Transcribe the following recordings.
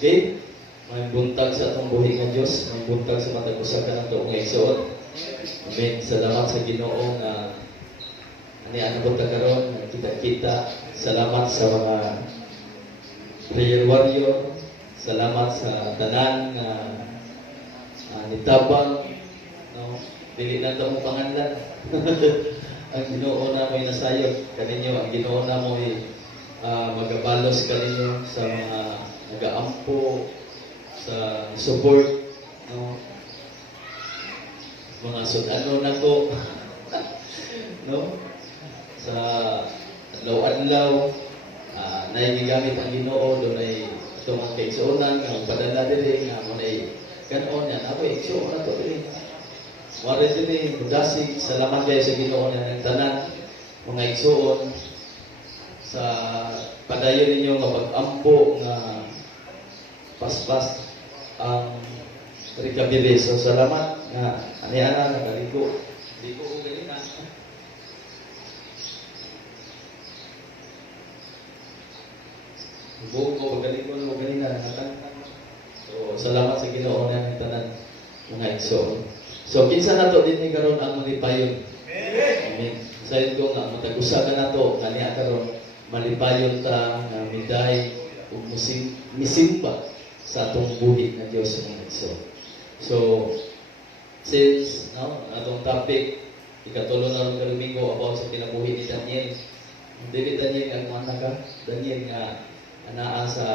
Okay? May buntag sa atong buhi nga Diyos, may buntag sa matag usa ka nato nga igsuon. Amen. Salamat sa Ginoo nga ani buntag karon kita-kita. Salamat sa mga prayer warrior. Salamat sa tanan nga nitabang, no? Dili na ta mo panganlan. Ang Ginoo na mo'y nasayod kaninyo, ang Ginoo na mo'y magabalos kaninyo sa mga nagaampo, sa support, no? Mga sudano na ko, no? Sa adlaw-adlaw, naigigamit ang Ginoo, doon ay ito mga kaigsuonan, ang padala dili, nga mo na'y ganon yan. Ako, igsuon na ito dili. Wala dili, mudasig, salamat kayo sa Ginoo na ng tanan, mga igsuon, sa padayon ninyo mapag-ampo nga paspas ang recovery. So salamat nga ani-ana nakaligo. Ligo ko ganina. Ligo ko pagaligo ko ganina. So salamat sa Ginoo na ng tanan mga igsoon. So kinsa nato dinhi karon ang malipayon. Amen. Sayon ko nga matag-usa ka nato kaniya karon malipayon ta nga miday ug misimba sa atong buhi na Dios mga igsoon. So since atong topic ikatulo na ron Domingo about sa kinabuhi ni Daniel. Dili Daniel ang mana ka, Daniel nga anaa sa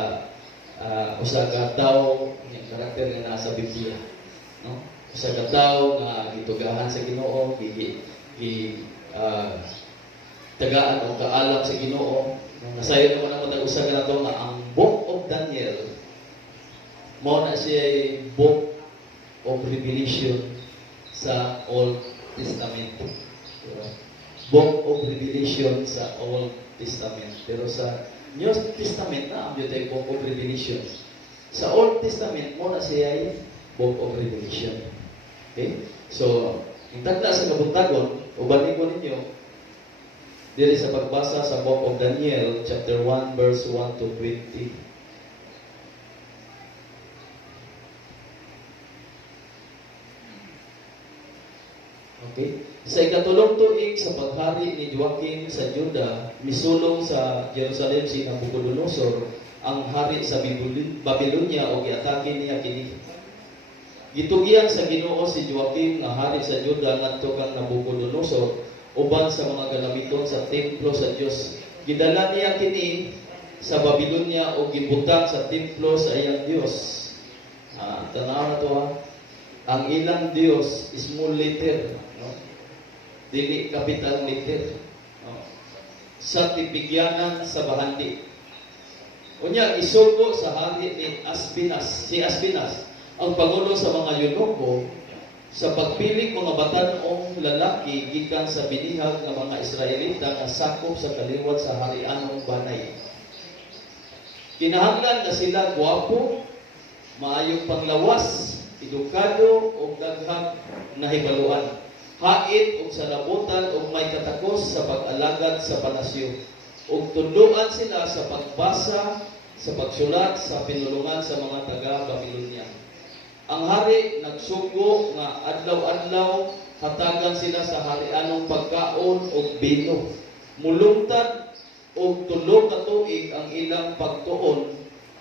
usa ka tawo nga karakter nga nasa Biblia, no? Usa ka tawo nga gitugahan sa Ginoo, tagaan o kaalam sa Ginoo. Nasayon naman ang matag-usa ka nato nga ang Book of Daniel mao na siya book of revelation sa Old Testament. Book of revelation sa Old Testament. Pero sa New Testament na ang yung book of revelation. Sa Old Testament mo na siya book of revelation. Okay? So, intagda sa kabuntagon, ubanin ko ninyo, dili sa pagbasa sa Book of Daniel, chapter 1, verse 1 to 20. Okay? Sa ikatulong tuig sa paghari ni Joaquin sa Juda, misulong sa Jerusalem si Nabucodonosor, ang hari sa Babylonia o giatake niya kini. Gitugian sa Ginoo si Joaquin nga hari sa Juda ngadto kang Nabucodonosor uban sa mga galamiton sa templo sa Dios. Gidala niya kini sa Babylonia o gibutang sa templo sa iyang Dios. Tanaw na to ha. Ang ilang Dios small letter, no? Dili capital letter, no? Sa tibigyanan sa bahandi. Unya isugo sa hari ni Aspenas, si Aspenas, ang pangulo sa mga eunuko sa pagpili mga batan-ong lalaki gikan sa binihag ng mga Israelita nga sakop sa kaliwat sa harianong banay. Kinahanglan na sila gwapo, maayong panglawas, edukado o daghang nahibaluan, hait o salabutan o may katakos sa pag-alagad sa palasyo, o tunduan sila sa pagbasa, sa pagsulat, sa pinulungan sa mga taga-Babylonia. Ang hari nagsugo nga adlaw-adlaw hatagan sila sa harianong pagkaon o bino. Mulungtad og 3 ka tuig ang ilang pagtuon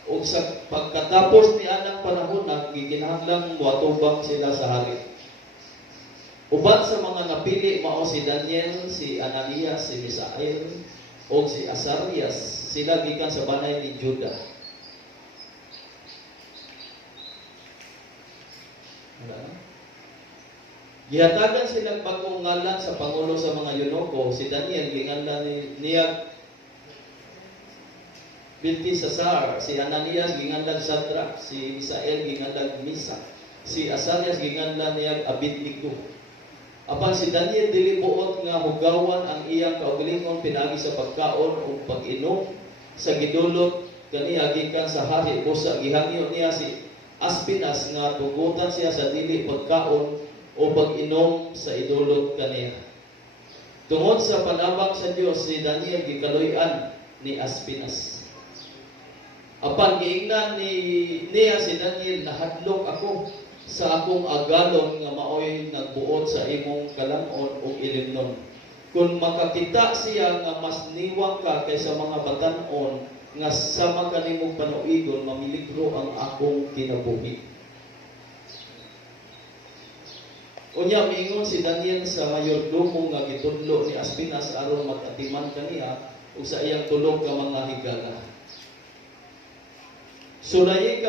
ug sa pagkatapos ni anang panahon gikinahanglang moatubang sila sa hari. Uban sa mga napili mao si Daniel, si Ananias, si Misael o si Azarias, sila gikan sa banay ni Juda. Gihatagan silang bagong ngalan sa pangulo sa mga eunuko. Si Daniel ginganlan niya Belteshazzar, si Ananias ginganlan Shadrach, si Misael ginganlan Misa, si Azarias ginganlan niya Abednego. Apan si Daniel dili buot nga hugawan ang iyang kaugalingon pinaagi sa pagkaon o pag-inom sa gidulot kaniya gikan sa hari busa gihangyo niya si Aspenas nga tugutan siya sa dili pagkaon o pag-inom sa idulot kaniya. Tungod sa panabang sa Dios si Daniel gikaluy-an ni Aspenas. Apan giingnan niya si Daniel, nahadlok ako sa akong agalon nga maoy nagbuot sa imong kalamon ug ilimnon. Kung makakita siya nga mas niwang ka kaysa mga batan-on nga sama kanimong panuigon, mamiligro ang akong kinabuhi. Unya miingon si Daniel sa mayordomo nga gitudlo ni Aspinas aron magatiman kaniya ug sa iyang tulog ka mga higala. Sulayi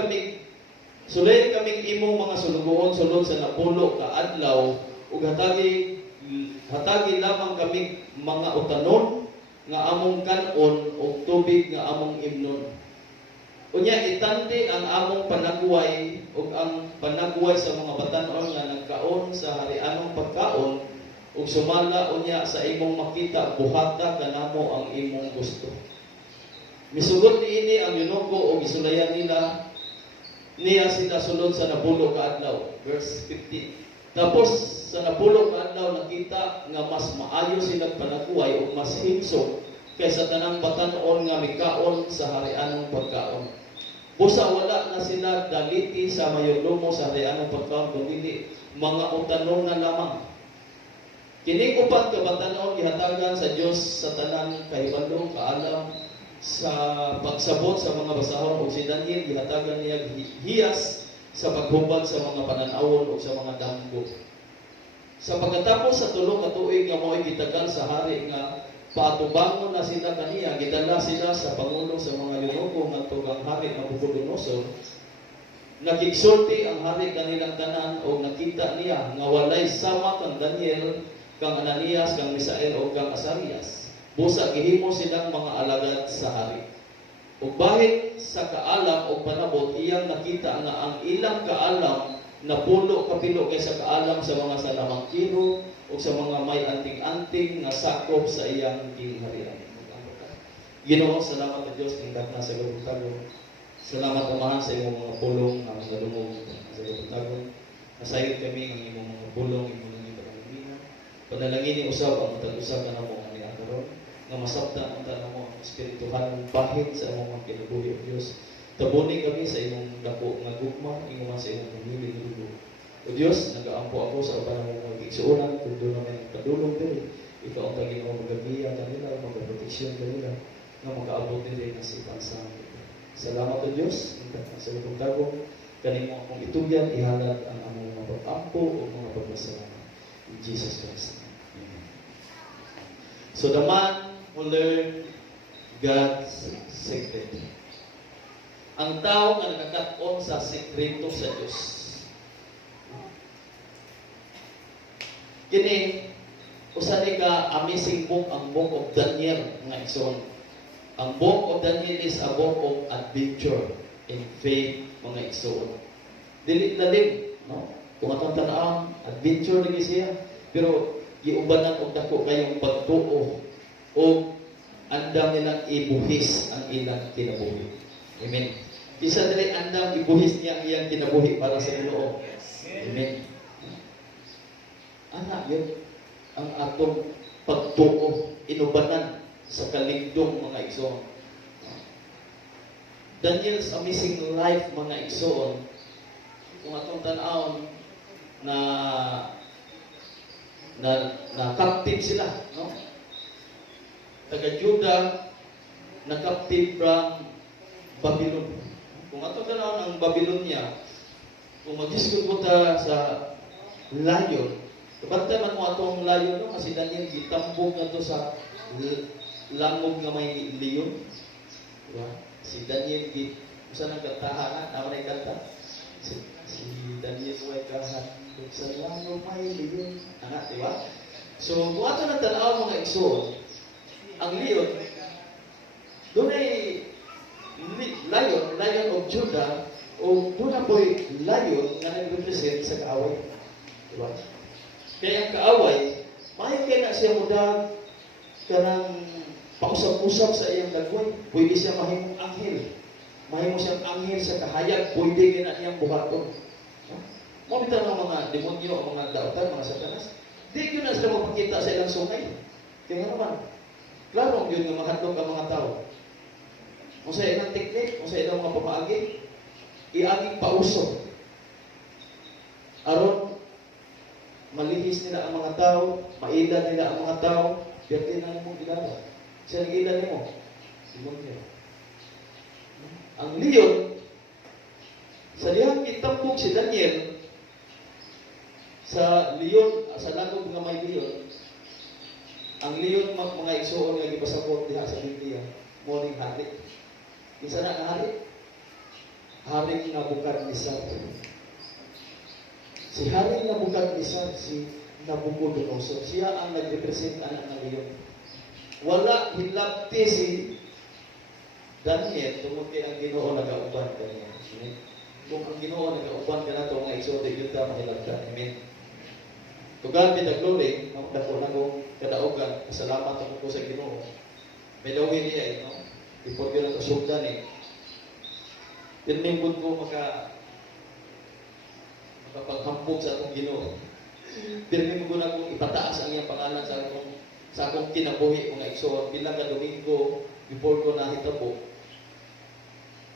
kaming imong mga sulugoon sulod sa napulo ka adlaw ug hatagi lamang kaming mga utanon nga among kanon ug tubig nga among imnon. Unya itandi ang among panagway ug ang panagway sa mga batan-on nga nagkaon sa harianong pagkaon ug sumala unya sa imong makita buhata kanamo ang imong gusto. Misugod niini ang yunuko ug gisulayan niya sila sulod sa napulo ka adlaw. Verse 15. Tapos sa napulo ka adlaw nakita nga mas maayo silang panagway ug mas himsog kaysa tanang batan-on nga mikaon sa harianong pagkaon. Busa wala na sila daliti sa mayordomo sa harianong pagkaon kundi mga utanon na lamang. Kining upat ka batan-on gihatagan sa Dios sa tanan kahibalo kaalam sa pagsabot sa mga basahon ug si Daniel gihatagan niya hiyas sa paghubad sa mga pananawon ug sa mga damgo. Sa pagkatapos sa tulo ka tuig nga mo'y gitagan sa hari nga paatubangon na sila kaniya, gidala sila sa pangulo sa mga yunuko ngadto kang hari Nabucodonosor. Nagigsulti ang hari kanilang tanan o nakita niya nga walay sama kang Daniel, kang Ananias, kang Misael o kang Asarias. Busa gihimo silang mga alagad sa hari. Ug bahit sa kaalam o panabot iyang nakita nga ang ilang kaalam napulo kapilo kaysa kaalam sa mga salamangkiro o sa mga may anting-anting nga sakop sa iyang kingharian. Ginoo, salamat sa Dios ning dakna sa gabutagon. Salamat Amahan sa imong mga pulong nga nalumog sa gabutagon. Nasayod kami ang imong mga pulong, imong mga panalangin. Panalangin ni usab ang tag-usab kanamo nga niakaron nga masabtan ang tanamo espirituhan bahit sa imong mga kinabuhi o Dios. Tabuni kami sa imong dako nga gugma, ingon sa imong pamilya nga dugo. O Dios, nagaampo ako sa uban ng mga igsuonan kung doon namin padulong diri. Ikaw ang Panginoon magabiya kanila, magaproteksyon kanila, nga mag-aabot nila ng sipan sa amin. Salamat o Dios, sa itong tagong, kanimo akong itugyan, ihalad ang among mga pag-ampo o mga pagpasalamat. In Jesus Christ. Amen. So the man who learned God's secret. Ang tao nga nagkakat-on sa sekreto sa Diyos. Kini, usa ni ka amazing book ang Book of Daniel nga igsoon. Ang Book of Daniel is a book of adventure and faith mga igsoon. Dili lalim, no? Kung atong tan-aw, adventure lagi siya, pero giubanan og dako kayong pagtuo o andam nilang ibuhis ang ilang kinabuhi. Amen. Bisa dili andam ibuhis niya ang iyang kinabuhi para sa Ginoo. Amen. Anak yun ang atong pagtuo, inubanan sa kaligdong mga igsoon. Daniel's amazing life mga igsoon, kung atong tan-awon na captive sila, no? Taga Juda na captive from Babylon. Kung atong tan-awon ang Babylonia, kung mag-discuss mo ta sa lion, kabanta man mo atong layon, no? Kasi Daniel gitambog na to sa langog nga may leon. Diba? Si Daniel usa nang kantahan, naman ay kanta. Si Daniel way kahandog sa langog may leon. Ana, diba? So, kung ato nang tanaw mga igsoon, ang leon, doon ay lion of Judah, o doon na po'y lion nga nag-represent sa kaaway. Diba? Kaya ang kaaway, mayo kaya na siya mudag kanang pausap-usap sa iyang dagway. Pwede siya mahimong anghel. Mahimong siyang anghel sa kahayag. Pwede kaya na iyang buhaton. Mabita ng mga demonyo, mga dautan, mga satanas. Di yun na sila mapakita sa ilang sungay. Kaya nga naman, klaro yun nga mahadlok ang mga tao. Kung sa ilang teknik, kung sa ilang mga pamaagi, iaging pauso. Aron, malihis nila ang mga tao, mailan nila ang mga tao, pwede na mong gilala. Siya nag-ilan mo, demonyo. Ang leon, sa lihang kitambog si Daniel, sa leon, sa lagog nga may leon, ang leon mga igsoon nga gipasabot diha sa Biblia, morning hari. Isa na nga hari? Hari nga Nabukadnesar. Si hari nga Nabukadnesar, si Nabucodonosor, siya ang nag-represent anak ng leon. Wala hilabti si Daniel tungod kay ang Ginoo nagauban kaniya. Kung ang Ginoo nagauban ka na ito, mga igsoon, yun ta mahilagtan. Amen. To God be the glory, dako na kong kadaugan, salamat ako po sa Ginoo. May lawin niya, no? Ipod ko lang kasugdan Pirmingkod ko makapaghambog sa akong Ginoo. Pirmingkod ko na kong ipataas ang iyang pangalan sa akong kinabuhi, mga igsoon. Bilang ka Domingo, before ko nahitabo.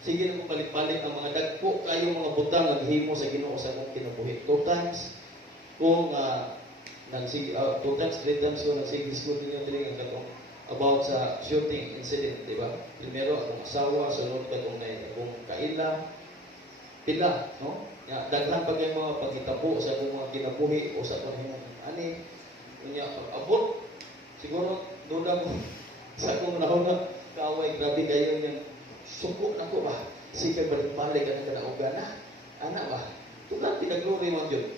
Sige na kong balik-balik ang mga dagpo kayo mga butang naghimo sa Ginoo sa akong kinabuhi. 2 times kung 2 times, 3 times ko nagsigdiscuss ninyo din ang katong about sa shooting incident, di ba? Primero, akong asawa, sunod katong na akong kaila, pila, no? Daghan pa kayo mga pagkitapo sa akong mga kinabuhi o sa akong ani, kunya pag-abot, siguro, doon lang sa akong nahuna, kaaway, grabe kayo yung suko na ko ba? Sige, balik-balik ka na kadaugan na. Anak ba? Tulang pinag-glory mo yun.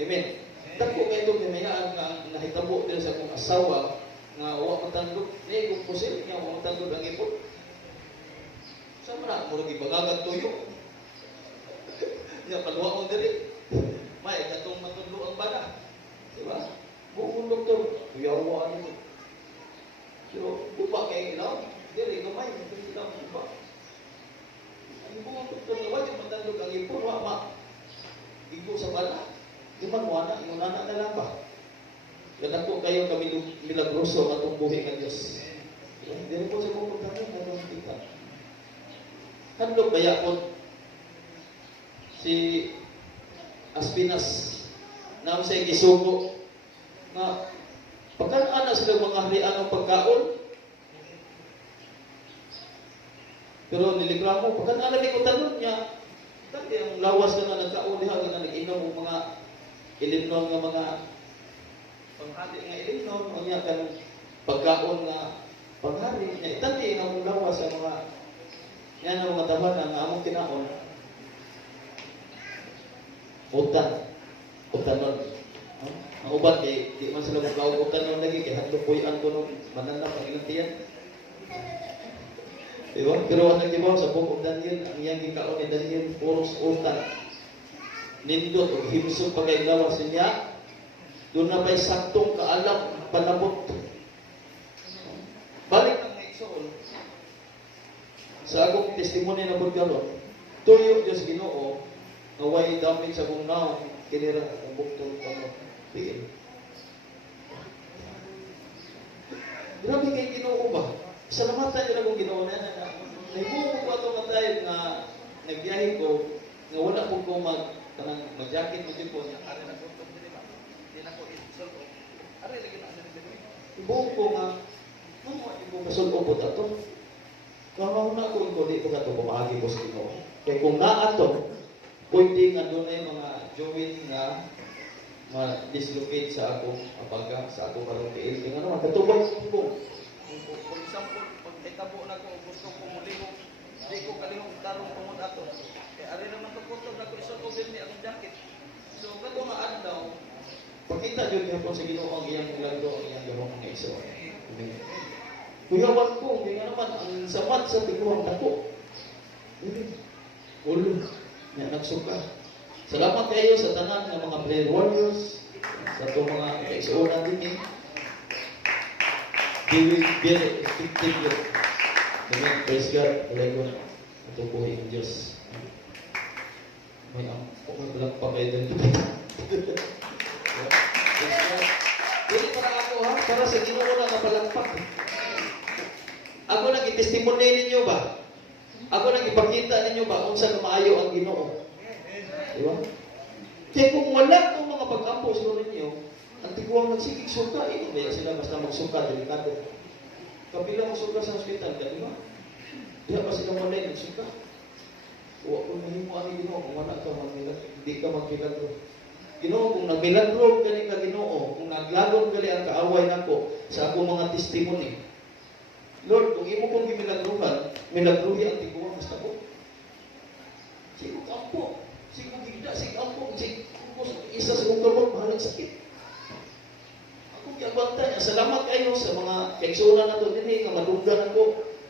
Amen. Dako kayo itong kamayaan nga nahitabo din sa akong asawa nga huwag matandog. Hindi, kung pusil, nga huwag matandog ang ipon. Saan mo na? Murag ibagagat tuyo. Nga, paluwa mo diri. May, katong matundlo ang bala. Diba? Bukong doktor, kuyawa ano mo. Pero, bupa kayo, no? Diri, gamay, hindi lang bupa. Ang bukong doktor nga, huwag matandog ang ipon, huwag ma. Igo sa bala. Di man wana, yung anak na lang ba? Kadako kayo kami milagroso atong buhi ng Diyos. Hindi po sa kong pagkakas na itong kita. Handog bayakon si Aspinas na sa gisugo na pagkaan na sila mga harian ng pagkaon. Pero niligramo, pagkaan na ko tanong niya, dati ang lawas ka na nagkaon diha na nag-inom ng mga ilimnon ng mga panghari nga ilimnon o niya kan pagkaon nga panghari niya itandi ang lawas sa mga yan ang mga tahanan nga among kinaon utanon ang uban kay di man sila magkaon utanon lagi kay hadlo puy-an ko nung mananap ang ilang tiyan. Diba? Pero ang nagtibaw sa Book of Daniel, ang iyang gikaon ni Daniel, puros utan. Nindot o himsog pagkailawas niya, doon na ba'y saktong kaalam panabot. Balik ang naigsoon. Sa akong testimony na pagkaroon, tuyo Diyos Ginoo, naway damit sa kong naong, kinira ang buktong panot. Bigil. Grabe kay Ginoo ba? Salamatan nyo na kong Ginoo na naibuko ko ito matay na nagbiyahe ko nga wala po ko mag-jacket mo dyan po niya. Ari na po ito, hindi na ko isul ko. Ari lagi na ibuko ko nga ibuko kasul ko po ito. Kamaw na ko yung di ko ito pumahagi ko sa Ginoo. Kaya kung na ito, pwede nga doon ay mga joint nga ma-dislocate sa akong apaga, sa akong karong-tiil. Kaya nga naman, katubang sumbong. For example, pag itabo na ko, gusto ko mulimog, di ko kalihong tarong pumod ato. Kaya ari naman ito putog na ko isang over ni akong jacket. So, kato nga adlaw, pakita dyan niya po sa Ginoo ang iyang milagro, ang iyang gawang mga iso. Kuyawan ko, kaya nga naman, ang samat sa tiguang dako. Ulo, niya nagsuka. Salamat kayo sa tanan ng mga prayer warriors, sa itong mga kaisuunan din eh. They will be effective yun. Amen. Praise God. Alay ko na. Ito buhay ng Diyos. May balang pa kayo din. Praise God. Hindi para ako ha. Para sa Ginoo na napalagpak. Ako nag-testimony ninyo ba? Ako nang ipakita ninyo ba kung saan maayo ang Ginoo. Di ba? Kaya kung wala itong mga pag-ampo sa ninyo, ang tiguang nagsigig suka, kaya sila basta magsuka, delikado. Kapila magsuka sa hospital, di ba? Diya pa sila malay nagsuka. Huwag kung mahimo ang Ginoo, kung wala ka magmilagro, hindi ka magmilagro. Ginoo, kung nagmilagro gani ka Ginoo, kung naglalong gali ang kaaway nako sa akong mga testimony. Lord, kung imo kong gimilagrohan, milagruhi ang tiguang basta ko. Sigo kampo, sigo gigda, sigo kampo, sigo isa sa kong kamot, mahalang sakit. Akong kiabantay, salamat kayo sa mga kaigsunan na ito, hindi nga madugdan ako,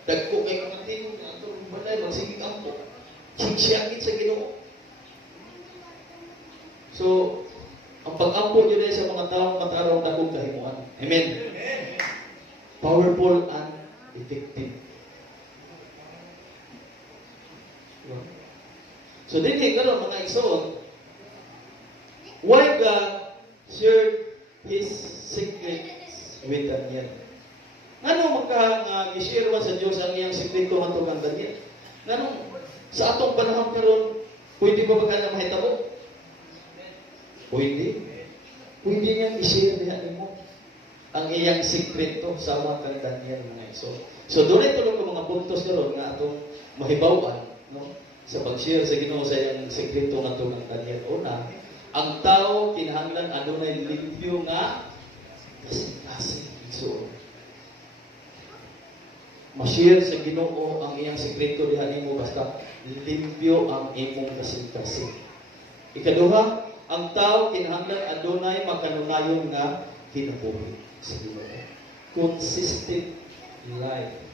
dagko kay kamatino, nga ito, balay, magsigig kampo. Sigsiyakit sa Ginoo. So, ang pag-ampo nyo sa mga taong matarong dakong kahimuan. Amen. Powerful and effective. So, din karon mga igsoon, why God shared His secrets with Daniel? Ngano magka-share man sa Diyos ang iyang sekreto man kang Daniel? Ngano sa atong panahon karon, pwede ba ka na mahitabo? Pwede. Pwede niyang i-share niya mo ang iyang sikreto sa mga kang Daniel mga iso. So, doon ay tulong mga puntos karon nga atong mahibawan, no? Sa pag-share sa Ginoo sa iyang sikreto nga itong Daniel. Una, ang tao kinahanglan adunay limpyo nga kasing-kasing. So, ma-share sa Ginoo ang iyang sikreto diha nimo basta limpyo ang imong kasing-kasing. Ikaduha, ang tao kinahanglan adunay makanunayon nga kinabuhi sa Ginoo. Consistent life.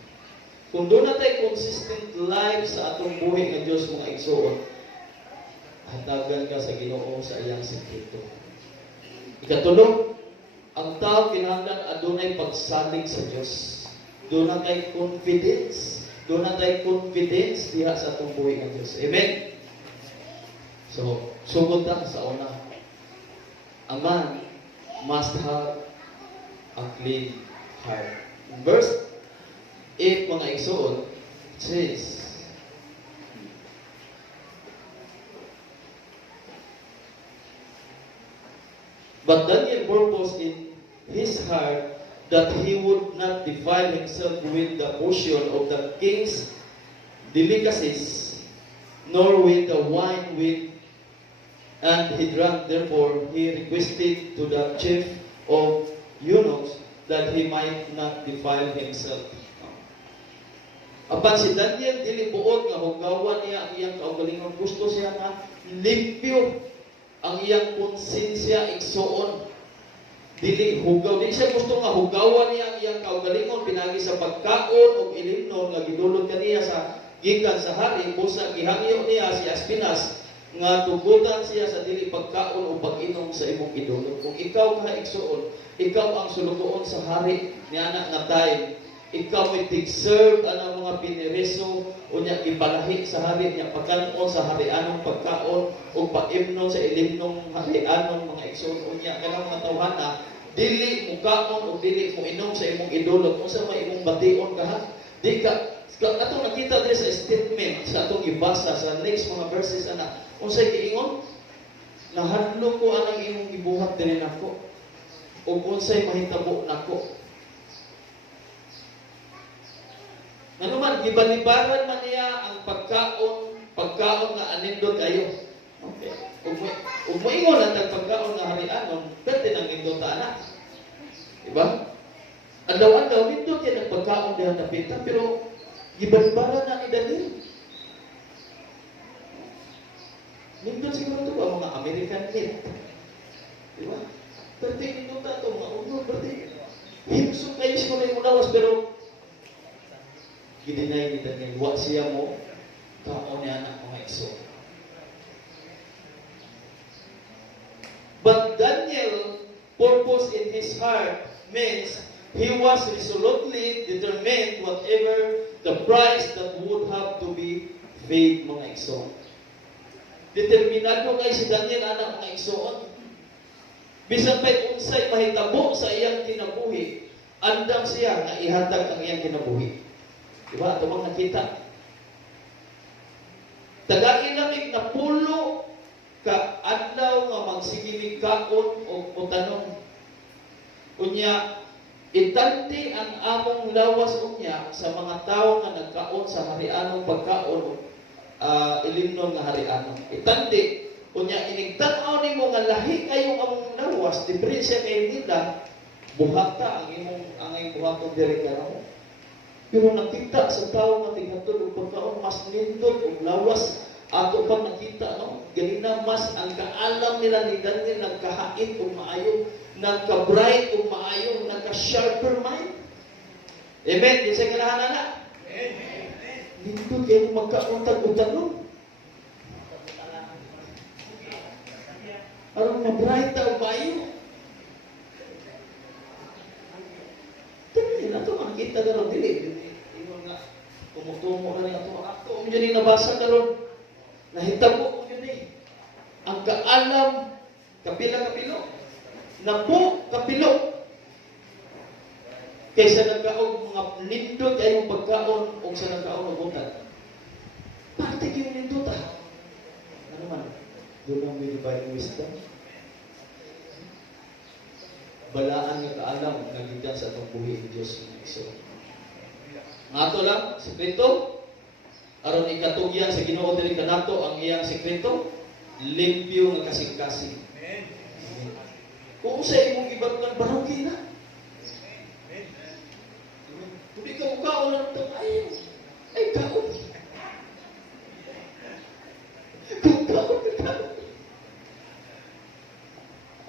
Kung doon natin consistent life sa atong buhay ng Diyos mga igsoon, hatagan ka sa Ginoo sa iyang sikreto. Ikatulong, ang tao kinahanglan adunay pagsalig sa Diyos. Doon natin confidence. Doon natin confidence diha sa atong buhay ng Diyos. Amen? So, sugod na sa una. A man must have a clean heart. Verse 8, mga igsoon, it says, but Daniel purposed in his heart that he would not defile himself with the portion of the king's delicacies, nor with the wine and he drank. Therefore he requested to the chief of eunuchs that he might not defile himself. Apan si Daniel dili buot nga hugawan niya ang iyang kaugalingon. Gusto siya na limpyo ang iyang konsensya igsoon. Dili hugaw. Dili siya gusto nga hugawan niya ang iyang kaugalingon pinagi sa pagkaon o ilimnon nga gidulot kaniya sa gikan sa hari. Busa gihangyo niya si Aspinas nga tugutan siya sa dili pagkaon o pag-inom sa imong idulot. Kung ikaw ka igsoon, ikaw ang sulugoon sa hari ni anak nga time. Ikaw may tig-serve ang mga pinireso o niya ipalahi sa hari niya pagkanon sa harianong pagkaon o paimnon sa ilimnong harianong mga igsoon o niya kanang mga tawhana dili mo kaon o dili mo inom sa imong idulot o sa may imong bation ka ha di ka atong nakita din sa statement sa atong ibasa sa next mga verses ana unsay giingon nahadlok ko anang imong gibuhat dinhi nako ug unsay mahitabo nako. Ano man, gibalibaran man niya ang pagkaon nga anindot kayo. Okay. Ug moingon ang pagkaon nga harianon, pwede nang indota na. Diba? Adlaw-adlaw nindot yan ang pagkaon diha napita, pero gibalibaran na ni Daniel. Nindot siguro ito ba, mga American meat. Diba? Pwede indota ito, mga ulo, pwede. Himsok kayo siguro yung unawas, pero gidinay ni Daniel, wa siya mo kaon niya anak mga igsoon. But Daniel purpose in his heart means he was resolutely determined whatever the price that would have to be paid mga igsoon. Determinado kay si Daniel anak mga igsoon. Bisan pa'y unsay mahitabo sa iyang kinabuhi, andam siya nga ihatag ang iyang kinabuhi. Diba? Ito mga nakita. Tagain lamig na pulo ka adlaw nga magsigili kaon o tanong. Unya, itanti ang among lawas unya sa mga tao nga nagkaon sa harianong pagkaon ilimnon nga harianon. Itanti, unya inigtanaw nimo nga lahi kayo among lawas, diferensya kay nila, buhata ang imong buhaton diri kanamo. Pero nakita sa tao nga tigatod og pagkaon mas nindot og lawas ato pag nakita ganina mas ang kaalam nila ni Daniel nagkahait og maayo, nagka-bright ug maayo, nagka-sharper mind. Amen. Di sa kalahanan na. Amen. Dito kayo magkauntag og tanong. Aron ma-bright ug maayo. Dili na to makita karon dili. Ingon nga tumutumo na ni ato dili nabasa karon. Nahitabo ko yun ang kaalam kapila-kapilo. Napo kapilo kaysa nagkaon mga nindot ay yung pagkaon o sa nagkaon o butan. Parte yung nindot ano man? Doon ang may divine wisdom. Balaan yung kaalam nagigyan sa itong buhi ng Diyos ng Iso. Nga ito lang, sekreto. Aron ikatugyan sa Ginoo diri kanato ang iyang sekreto, limpyo nga kasing-kasing. Kung sa imong ibarugan, barukin na. Hindi ka mukhaon na ng ay kaon. Kung kaon.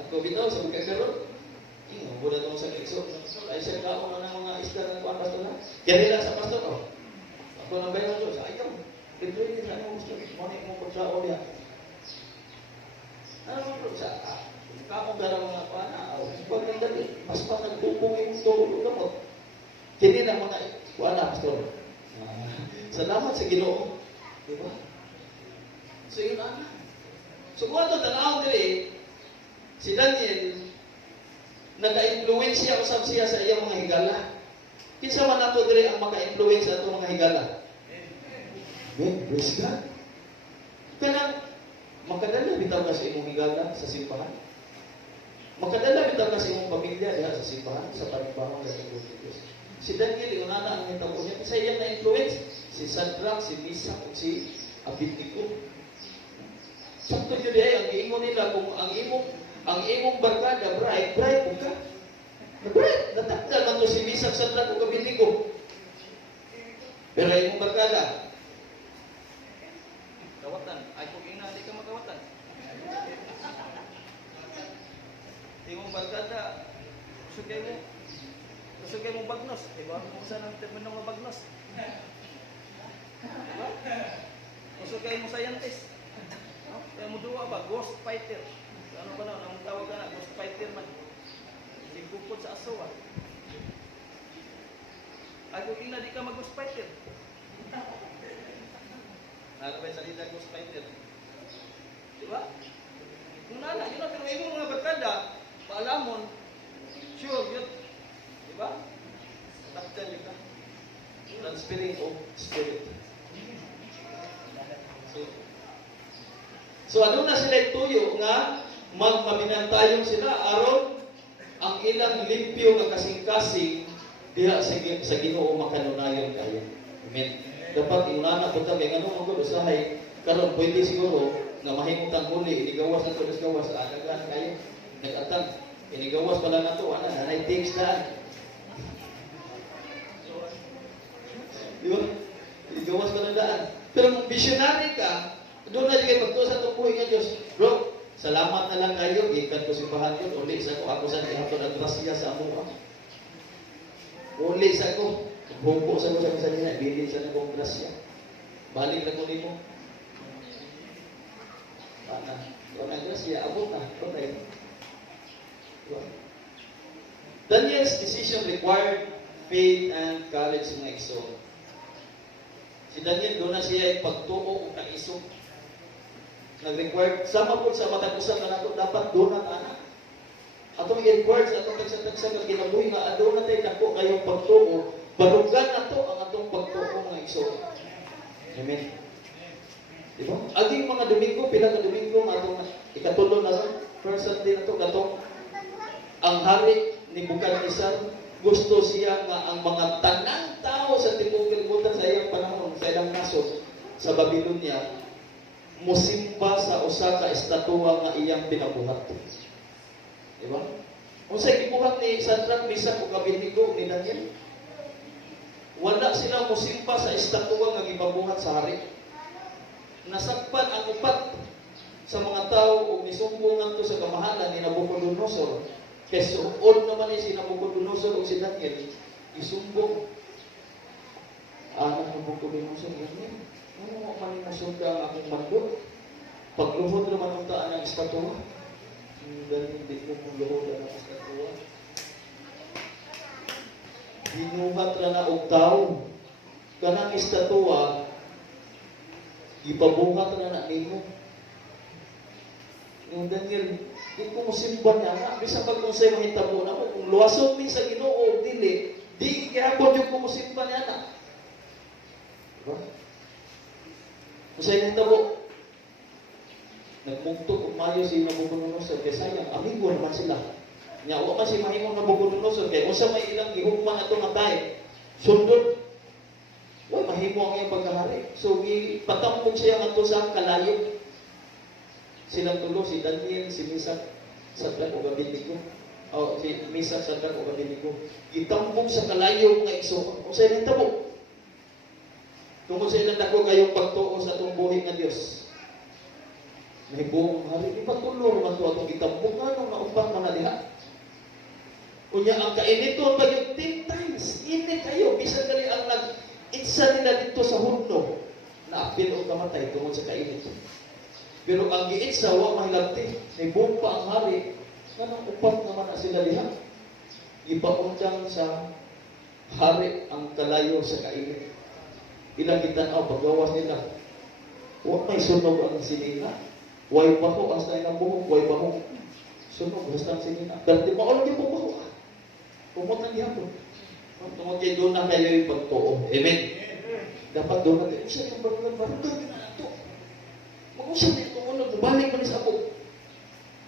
Ako bitaw sa magkakaroon. Muna itong sa Iso. Ay siya kaon na ng mga isda ng kuwan pastor na. Kaya nila sa pastor ko. Ako nang bayan ko sa ayaw. Ito yung sa ano gusto. Muna mo pagkaon niya. Ano mo sa kaong garang mga pana, pag nagdali, mas pa nagpupong yung tulog mo. Kini na mga wala, pastor. Salamat sa Ginoo. Diba? So yun ana. So kung ito tanaw dili, si Daniel, naka-influensya usab siya sa iyang mga higala. Kinsa man ato dili ang maka-influence ato mga higala? Amen. Praise God. Kanang makadala bitaw ka sa imong higala sa simbahan. Makadala bitaw ka sa imong pamilya diha sa simbahan sa panimbahan sa Diyos. Si Daniel unana ang nitabo niya sa iyang na-influence si Shadrach, si Meshach, ug si Abednego. Sakto yun ang giingon nila kung ang imong barkada bright ug ka. Bright, natakdal man to si Meshach, Shadrach ug Abednego. Pero imong barkada kawatan, ay kung ina di ka magkawatan. Imong barkada Kusugay mo bagnos, diba? Kung saan ang termino mo bagnos. Diba? Kusugay mo scientist. No? Kaya mo duwa ba? Ghost fighter. Ano ba na? Ang tawag ka na? Ghost fighter man. Sigupod sa asawa. Ay kung ina di ka mag-ghost fighter. Ano ba yung salita ghost fighter? Diba? Kung nana, yun na, pero imong mga barkada, paalamon, sure, yun. Diba? Takdan yun ka. Transferring of spirit. So ano na sila ituyo nga magmabinantayon sila aron ang ilang limpyo nga kasing-kasing diha sa Ginoo makanunayon kayo. Amen. Dapat inuna po ta kay ngano mo usahay karon pwede siguro nga mahimutang huli inigawas na to gawas sa adagan kayo nag-atang inigawas pala na to ana nanay things na diba? Inigawas pa na daan. Pero kung visionary ka, doon na kayo pagto sa tupuhin nga Diyos. Bro, salamat na lang kayo. Ikan ko simbahan yun. Uli sa ako sa ihato ng grasya sa amo. Uli sa ako. Bumpo sa ko sa niya. Bilin sa nagong grasya. Balik na ko nimo. Pana. Kung ang grasya, abot na. Okay. Daniel's decision required faith and courage ng exo. Si Daniel doon na siya pagtuo o kaisog. Nag-required, sama po sa matagusan na nato, dapat doon na tanan. Atong i-required sa atong tagsa-tagsa na kinabuhi nga, doon na tayo nako kayong pagtuo, barugan na to ang atong pagtuo ng isog. Amen. Di ba? Aging mga Domingo, pila ka Domingo nga atong ikatulo na ron, first Sunday na to, katong ang hari ni Bukadnezar, gusto siya nga ang mga tanang tao sa tibuok kalibutan sa iyang panahon, sa ilang nasod, sa Babylonia, musimba sa usa ka estatwa nga iyang pinabuhat. Di ba? Kung sa gibuhat ni Shadrach, Meshach ug Abednego ni Daniel, wala sila musimba sa estatwa nga gipabuhat sa hari. Nasakpan ang upat sa mga tao o misumbungan to sa kamahalan ni Nabucodonosor. Kaya suod naman ni si Nabucodonosor o si Daniel, isumbong. Nabucodonosor, ganyan. Ano mo man yung masunda ang akong mandot? Pagluhod naman ang taan ng estatwa. Dahil hindi ko kung luhod ang estatwa. Ginuhat na na og tao. Kanang estatwa, ipabuhat na na nimo. Yung Daniel, di ko musimban niya na. Bisa pag kung sa'yo mahitabo na mo, kung luwasong min sa Ginoo, dili, di kihapon yung kumusimban niya na. Diba? Kung sa'yo mahitabo, nagmugto kung mayo si Nabucodonosor, kaya sayang, amigo naman sila. Nya, huwag man si mahimong Nabucodonosor, kaya kung sa may ilang gihugman na itong atay, sundot, wala mahimo ang iyang pagkahari. So, patampog siya nga ito sa kalayo. Silang tulo, si Daniel, si Meshach, Shadrach ug Abednego. Si Meshach, Shadrach ug Abednego. Gitampog sa kalayo nga igsoon. Kung sa ilang tabok. Tungkol sa ilang dako kayong pagtuo sa itong buhay ng Diyos. May buong hari. Di ba tulong man ito atong gitampog? Ano nga upang manaliha? Kunya, ang kainiton pa yung 10 times. Init kayo. Bisan dali ang nag-itsa nila dito sa hundo na apil o kamatay tungkol sa kainit. Pero ang giitsa, wa mahilagti. May buong pa ang hari. Kanang upat naman na sila liha. Ipaundang sa hari ang kalayo sa kainit. Ilang kitanaw, paggawas nila. Huwag may sunog ang sinina. Huwag baho, hasta ilang buhok, huwag baho. Sunog, hasta ang sinina. Dahil maulog yung baho. Pumunta niya po. Tungkol kayo doon na kayo yung pagtuo. Amen? Dapat doon na kayo. Isa yung barugan na ito. Mag-usap na itong unod. Balik mo sa ako.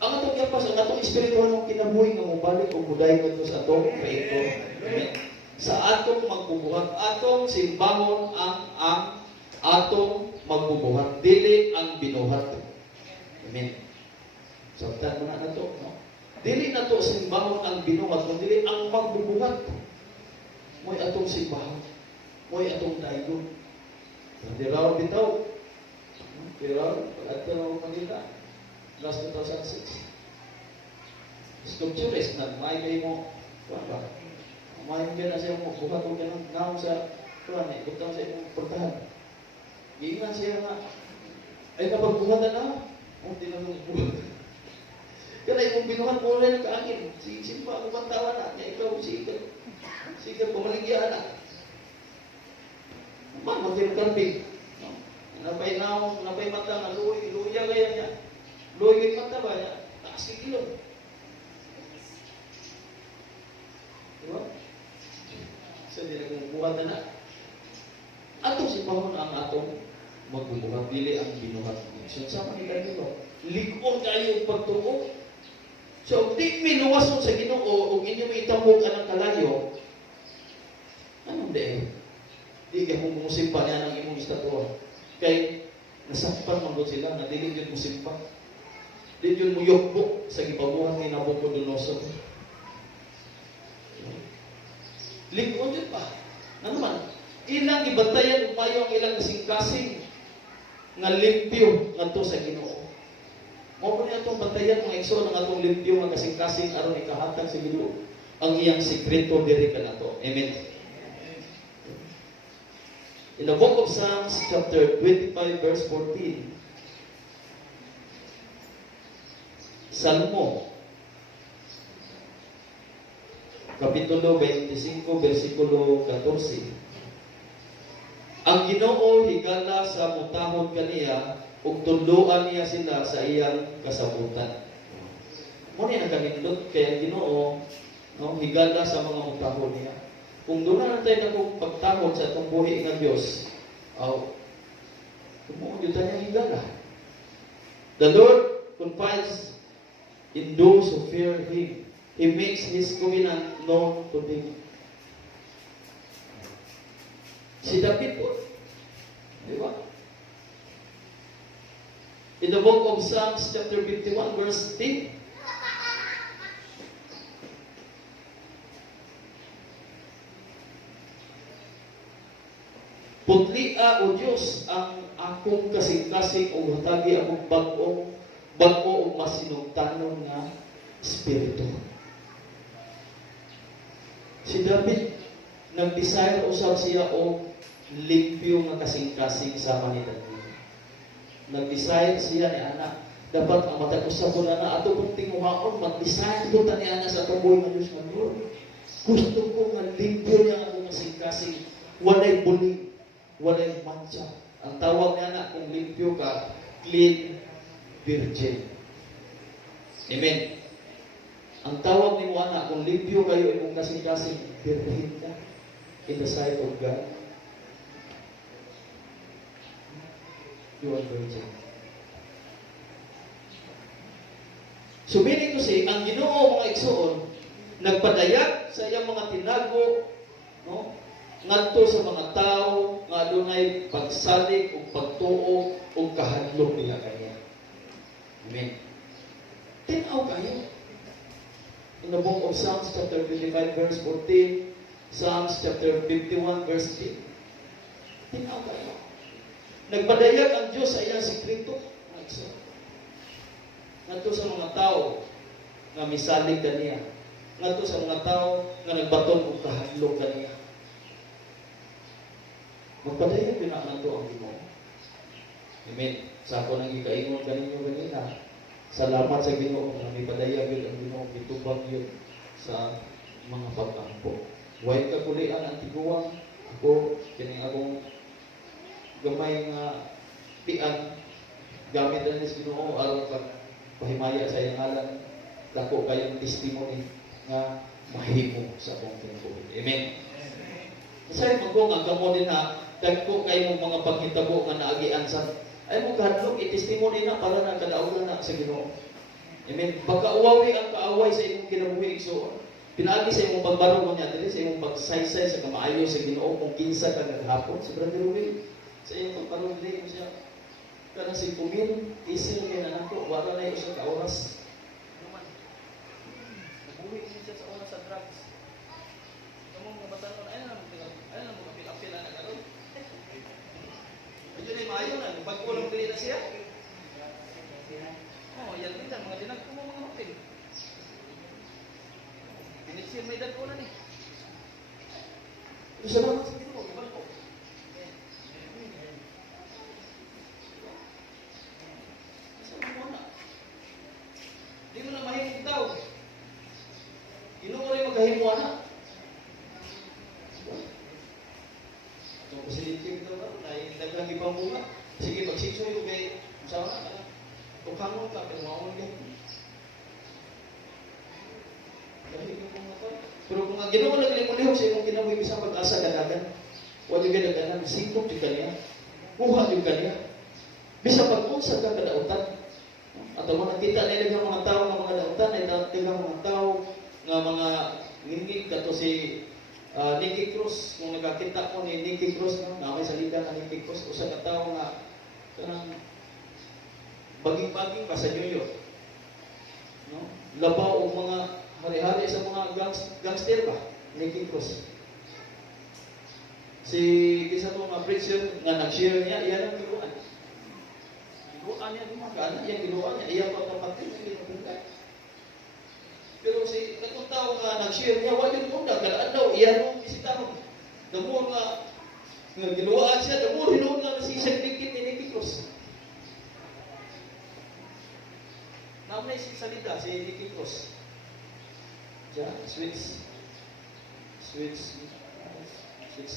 Ang atong yapas, ang atong espiritual ng kinabuhi nga mubalik o muday ko ito sa atong kreator. Amen? Sa atong magbubuhat, atong simbahon ang atong magbubuhat. Dili ang binuhat. Amen? Sabtan mo na ito, no? Dili na ito simbahon ang binuhat, kundi dili ang magbubuhat. Mo'y atong simbahon. Mo'y atong daigon. Hindi raw bitaw. Pero, at ito kanila, last 2006. Sculpturist na may kayo mo, ba? May ka na siya mo, buhat ko ka ng naong sa, butang sa imong portahan. Giingan siya nga, ay kapag buhatan na, hindi na mong buhat. Kaya yung binuhat mo rin ang kaangin, simpa ako bang tawa na, niya ikaw, sige, pumaligyan na. Man, magkirkarbig. Napay naong, napay mata nga, luya kaya niya. Luya kaya mata ba niya? Taas yung ilong. Diba? So, hindi na kung buhat na. Atong si Pahon ang atong magbubuhat, dili ang binuhat. So, sama nila dito. Likon kayo pagtuo. So, di minuwason sa Ginoo o inyo may itamog anang kalayo, anong di? Di ka kung musimpa niya ng imong estatwa. Kay, nasakpan mangod sila na dili yun musimpa. Dili yun muyokbo sa gipabuhan ni Nabucodonosor. Likon yun pa. Ano man? Ilang ibantayan umayo ang ilang kasing-kasing nga limpyo ngadto sa Ginoo. Mao po niya itong bantayan mga igsoon ang atong limpyo nga kasing-kasing aron ikahatag sa Ginoo ang iyang sikreto diri kanato. Amen. In the book of Psalms chapter 25 verse 14, Salmo kapitulo 25 versikulo 14. Ang Ginoo higala sa mutahon kaniya ug tunduan niya sila sa iyang kasabutan. Mo ni nakanindot kay ang Ginoo no higala sa mga mutahon niya. Kung doon na tayo na kung pagtahon sa itong buhi ng Diyos, Kung yun tayo higala. The Lord confides in those who fear Him. He makes His covenant known to them. Si David po, di ba? In the book of Psalms chapter 51 verse 10, Putlia o Diyos ang akong kasing-kasing o hatagi akong bago o masinugtanon nga Espiritu. Si David, nag-desire usab siya o limpyo nga kasing-kasing sama ni David. Nag-desire siya ni anak. Dapat ang matag-usap ko na ato pong tinguhaon, mag-desire ko ta ni anak sa kaboy ng Diyos ng Lord. Gusto ko nga limpyo niya akong kasing-kasing. Walay bulig. Walay mancha. Ang tawag niya na kung limpyo ka, clean virgin. Amen. Ang tawag ni mo anak, kung limpyo kayo, kung kasing-kasing, virgin ka in the sight of God. You are virgin. So meaning to say, ang Ginoo mga igsoon, nagpadayag sa iyang mga tinago, no? Ngadto sa mga tao nga adunay pagsalig ug pagtuo ug kahadlok nila kaniya. Amen. Tinaw kayo. In the book of Psalms chapter 55 verse 14, Psalms chapter 51 verse 10. Tinaw kayo. Nagpadayag ang Diyos sa iyang sikreto. Ngadto sa mga tao nga misalig kaniya. Ngadto sa mga tao nga nagbaton ug kahadlok kaniya. Magpadayag din ang nanto ang Ginoo. Amen. Sa ako nang ikaingon kaninyo ganina, salamat sa Ginoo nga may padayag yun ang Ginoo, bitubag yun sa mga pag-ampo. Huwag kakulian ang tiguang, ako, kining akong gamay nga tian, gamit na sa Ginoo, aron pahimaya sa iyang alam, dako kayong testimony nga mahimo sa akong kinabuhi. Amen. Kasi magkong ang kamo din ha, dagko kayo mong mga paghitabo nga naagian sa ay mo kahadlok i-testimony na para na kadaugan na sa Ginoo. Amen. Pagkauwawi ang kaaway sa imong kinabuhi igsoon. Pinaagi sa imong pagbarog niya dili sa imong pagsaysay sa kamaayo sa Ginoo kung kinsa ka naghapon si Brother Ruben sa imong pagbarog dili mo siya kana si Pumil isil nga nako wala na usa ka oras. Nabuhi siya sa oras sa drugs. Kamong mabatanon ay na mo kapil-apil na karon. Medyo na maayo na, pagkulong pili na siya. Yan din mga dinag ko mga hapin. Pinisir may dagko na ni. Salamat sa Ginoo, gabal ko. Salamat mo na. Di mo na mahimog daw. Ginoo rin magkahimo na. Positive daw na, nagdagdag ibang bunga. Sige, magsikso yung kay, masawa na, tukhangon ka, pero mawon ka. Pero kung ang Ginoo naglimulihok sa imong kinabuhi bisang pag-asa dadagan, wala yung dadagan, singkop yung kanya, kuha yung kanya. Bisa pag-unsa ka kadautan. At ang nakita na ilang mga tao ng mga dautan, ilang mga tao nga mga ngingig kato si Nicky Cruz, kung nagkakita ko ni Nicky Cruz, na may salita na Nicky Cruz, usa ka tao nga kanang baging-baging pa sa New York. No? Labaw o mga hari-hari sa mga gangster ba? Nicky Cruz. Si isa to mga preacher nga nag-share niya, iyan ang giluan. Giluan niya, gumagana, iyan giluan niya, iyan pa kapatid, iyan pa. Pero si katong tao nga nag-share niya, wala yung munda, kalaan daw, iyan mo bisitaron. Damor nga, giluwaan siya, damor, hinuon nga si isang dikit ni Nicky Cruz. Namay si salita, si Nicky Cruz. Diyan, switch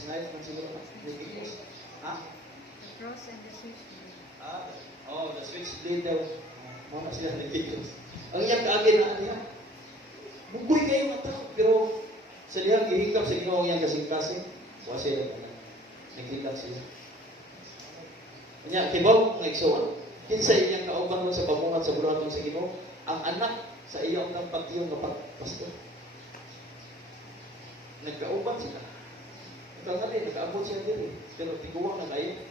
knife, man siguro, Nicky Cruz. Ha? The cross and the switch blade. The switch blade daw. Mama siya Nicky Cruz. Ang iyang kaagin na niya. Bugoy kayo mga tao, pero sa lihang gihikap sa Ginoo yang kasing-kasing, wala sila na. Nagkita sila. Nya kibaw nga igsoon, kinsa iyang kauban mo sa pamuhat sa buhaton sa Ginoo, ang anak sa iyang pagtiyong nga pastor. Nagkauban sila. Nagkangali, nagkaabot siya diri, pero tiguwang na kayo.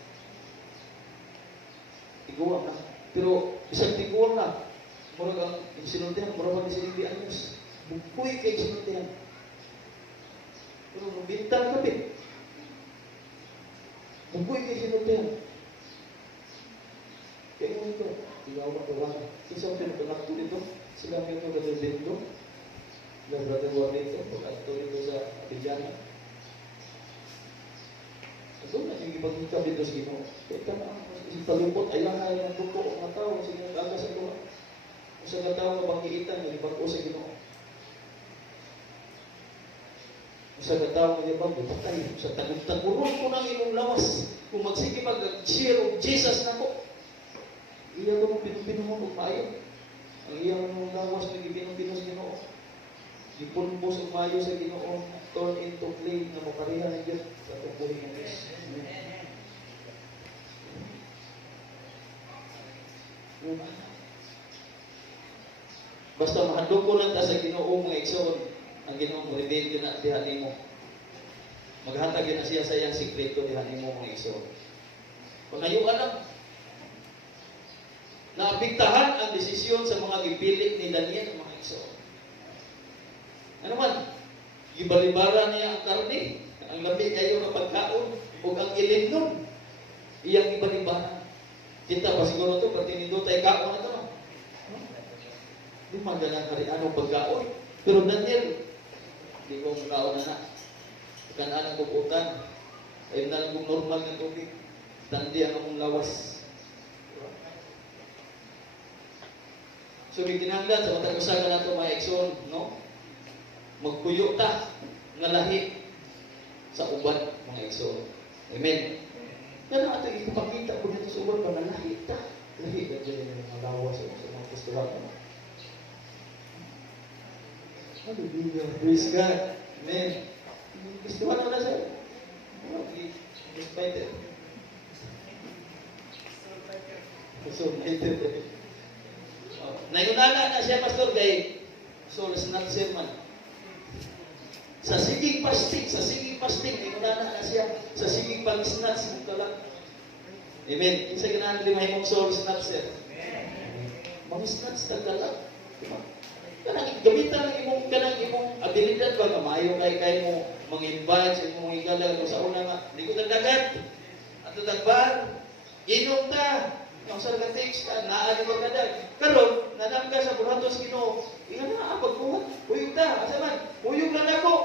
Tiguwang na. Pero isang tiguwang na, murag ang sinuntihan, murag ang sinunti anyos. Bukoy kay sinuntihan. Pero mabintang kapit. Bukoy kay sinuntihan. Kaya mo ito, tigawa ko lang. Isa ko pinagpanak ko dito, sila may ito brother dito. Sila brother Juan dito, pagkato dito sa Abidjana. So na yung ipagkita dito sa Ginoo. Kaya ka na, isang talupot, ay lang ay ng buko, ang tao, sige nag-aga sa tuwa. Kung sa tao na bangkiitan, nalibag ko sa Ginoo. Kung sa tao na libag, patay. Sa tagurong ko ng imong lawas. Kung magsige mag-share of Jesus na ko. Iya ko mong pinupinuhon o maayo. Ang iya mong lawas na gipinupinos Ginoo. Gipunpos o maayo sa Ginoo. Turn into clay na maparihan ng Diyos sa pagbuhay ng Diyos. Basta mahandog ko lang ta sa Ginoo mga igsoon. Ang Ginoo mo reveal ko na diha nimo. Maghatag na siya sa iyang sikreto diha nimo mga igsoon. Kung ayo alam, naapektahan ang desisyon sa mga gipili ni Daniel mga igsoon. Ano man, gibalibara niya ang karne, ang labi kayo na pagkaon, o ang ilimnon, iyang ibalibara. Kita pa siguro ito, pati nindo tayo kaon na ito. No? Di man ganang karianong pagkaon. Pero Daniel, di ko kaon na. Kanaan ang puputan, ayun na lang kung normal na tubig, tandi ang among lawas. So, may kinanglan sa matang usaga na ito mga ekson, no? Magpuyo ta nga lahi sa uban mga igsoon. Amen. Yan ang ating ipakita po dito sa uban pa na lahi ta. Lahi na dyan yung mga lawas sa mga pastoral. Hallelujah. Praise God. Amen. Pastoral na siya. Despite it. Nayunana na siya, pastor, kay so, let's not sermon. Sa sigig pasting, inunana na siya. Sa sigig pag-snatch, lang. Amen. Isa ganahan limay mong soul snatcher. Mag-snatch ka lang. Kanang gamitan ng imong abilidad ba, kamayo kay mo, mang-invite sa imong higala, sa una nga, likod ang dagat, at tagbar, inom ta, ang sarang fix ka, naali ka kadag. Karon, nanam ka sa burato sa Ginoo, iyan na, pagbuhat, huyog ta, asa man, huyog na ako.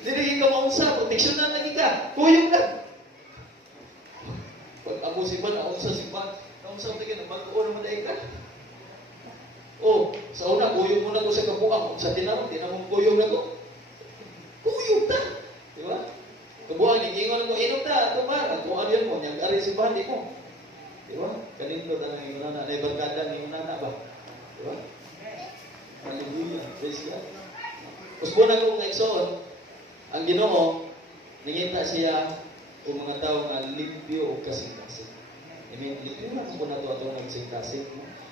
Dili ka maunsa, proteksyon na lagi ka, huyog na. Pag ako simpan, naunsa simpan, naunsa tingin, nagbago naman ay ka. Oh, sa una, huyog mo na ko sa kabuang, sa tinamong huyog na ko. Huyog na, di ba? Kabuang, ingingon mo, inom na, ito ba? Nagbuang yun mo, niyag-ari simpan, di mo. Di ba? Kanino tanang yung nana, na ibarkada yung nana ba? Di ba? Hallelujah. Praise God. Mas muna kong naiksoon, ang Ginoo, nangita siya kung mga tao nga limpyo o kasing-kasing. I mean, limpyo na kung na ito atong nagsing-kasing.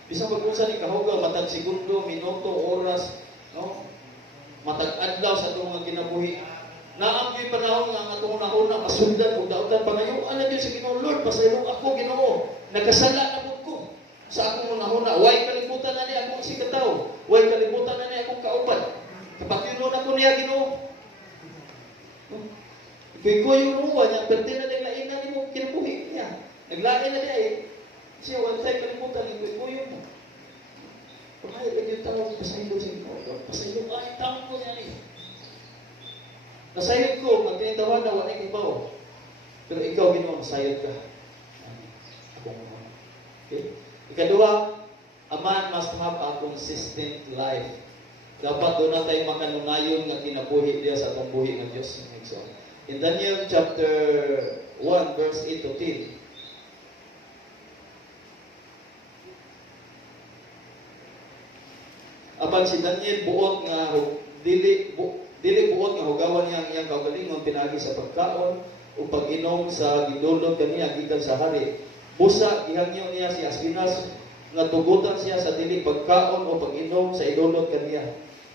Bisang pag-unsa ni kahugaw, matag segundo, minuto, oras, no? Matag adlaw sa itong mga kinabuhi. Naampi panahon nga nga itong nahuna, masundan, ugda-ugdan pa ngayon. Alam yun sa Ginoo, Lord, pasayong ako, Ginoo. Nagkasala na po ko sa akong nahuna. Way kalimutan na niya akong sikataw. Way kalimutan na niya akong kauban. Kapag yun ako niya, Ginoo. Ikoy yung ruwa niya, pero tinalaglain na niya mo kinabuhi niya. Naglain na niya eh. Siya, wala tayo kalimutan, ikoy yung mo. Pagkaya ka yung tawag, pasayong sa Ginoo. Pasayong, ay, tawag ko niya eh. Nasayod ko, pag tinitawan na, wala ibaw. Pero ikaw, Ginoo, nasayod ka. Ako mo. Okay? Ikadua, a man must have a consistent life. Dapat doon na tayo makanungayon nga kinabuhi niya sa atong buhi ng Diyos. In Daniel chapter 1, verse 8 to 10. Apan si Daniel buot nga dili buot nga hugawan niya ang iyang kaugalingon pinagi sa pagkaon o pag-inom sa gidulot kaniya gikan sa hari. Busa gihangyo niya si Aspinas nga tugutan siya sa dili pagkaon o pag-inom sa idulot kaniya.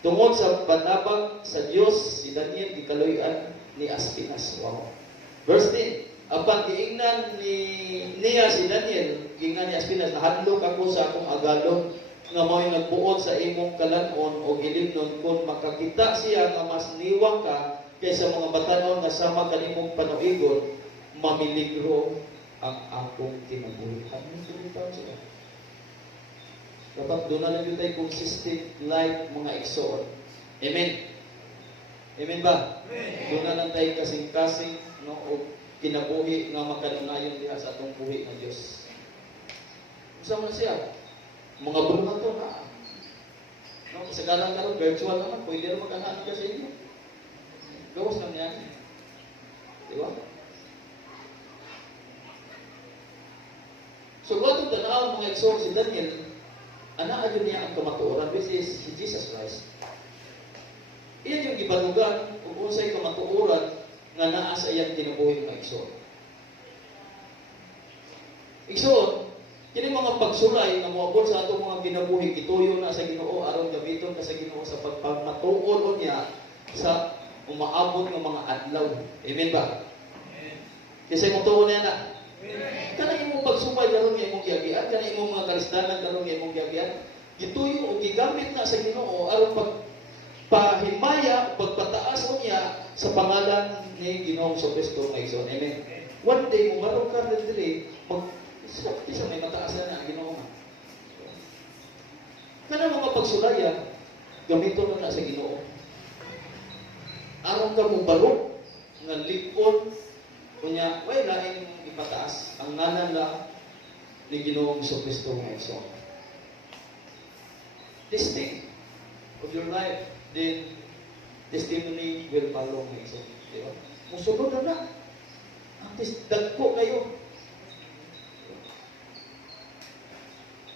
Tungod sa panabang sa Dios, si Daniel gikaloy-an ni Aspinas. Wow. Verse 10. Apan giingnan niya si Daniel, giingnan ni Aspinas, nahadlok ako sa akong agalon nga mao'y nagbuot sa imong kalanon o gilimnon kung makakita siya nga mas niwang ka kaysa mga batanon nga sama kanimong panuigon, mamiligro ang akong kinabuhi. Ano sulitaw siya? Dapat doon na lang tayo consistent life mga igsoon. Amen? Amen ba? Amen. Doon na lang tayo kasing-kasing no, o kinabuhi nga makanunayon diha sa atong buhi ng Diyos. Usama siya. Mga bulan to na. No, sa kalang virtual naman, pwede rin magkanahan ka sa inyo. Gawas lang yan. Di ba? So, kung itong tanaw mga exor si Daniel, anak niya ang kamatuoran, which is si Jesus Christ. Iyan yung ibalugan kung unsay kamatuoran nga naa sa iyang kinabuhi mga exor. Exor, kini mga pagsulay nga moabot sa atong mga kinabuhi, gituyo na sa Ginoo aron gamiton ka sa Ginoo sa pagpamatuon niya sa umaabot ng mga adlaw. Amen ba? Amen. Kasi mo tuon na. Kana imong pagsumay karon nga imong giagian, kana imong mga kalisdanan karon nga imong giagian, gituyo o gigamit na sa Ginoo aron pagpahimaya, pagpataas niya sa pangalan ni Ginoong Kristo nga igsoon. Amen. One day mo maron ka dili sakti sa may mataas na ang Ginoo. Kana mga pagsulaya gamiton na sa Ginoo. Aron ka mo barok nga likod kunya way lain ipataas ang ngalan la ni Ginoong Kristo nga igsoon. This thing of your life, then testimony will follow nga igsoon. Di ba? Musunod na. Ang dagko kayo.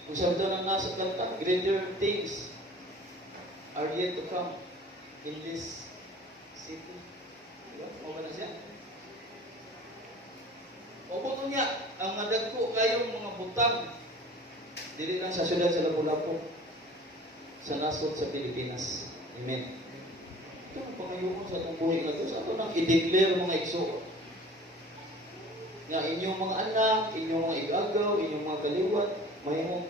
Usab daw na nasa kanta, greater things are yet to come in this city. Diba? Mawala na siya. O kung niya, ang madagko kayong mga butang, dili lang sa syudad sa Lapu-Lapu, sa nasod sa Pilipinas. Amen. Ito ang pangayungon sa itong buhay na Diyos. Ito nang i-declare mga igsoon. Nga inyong mga anak, inyong mga igagaw, inyong mga kaliwat, mahimong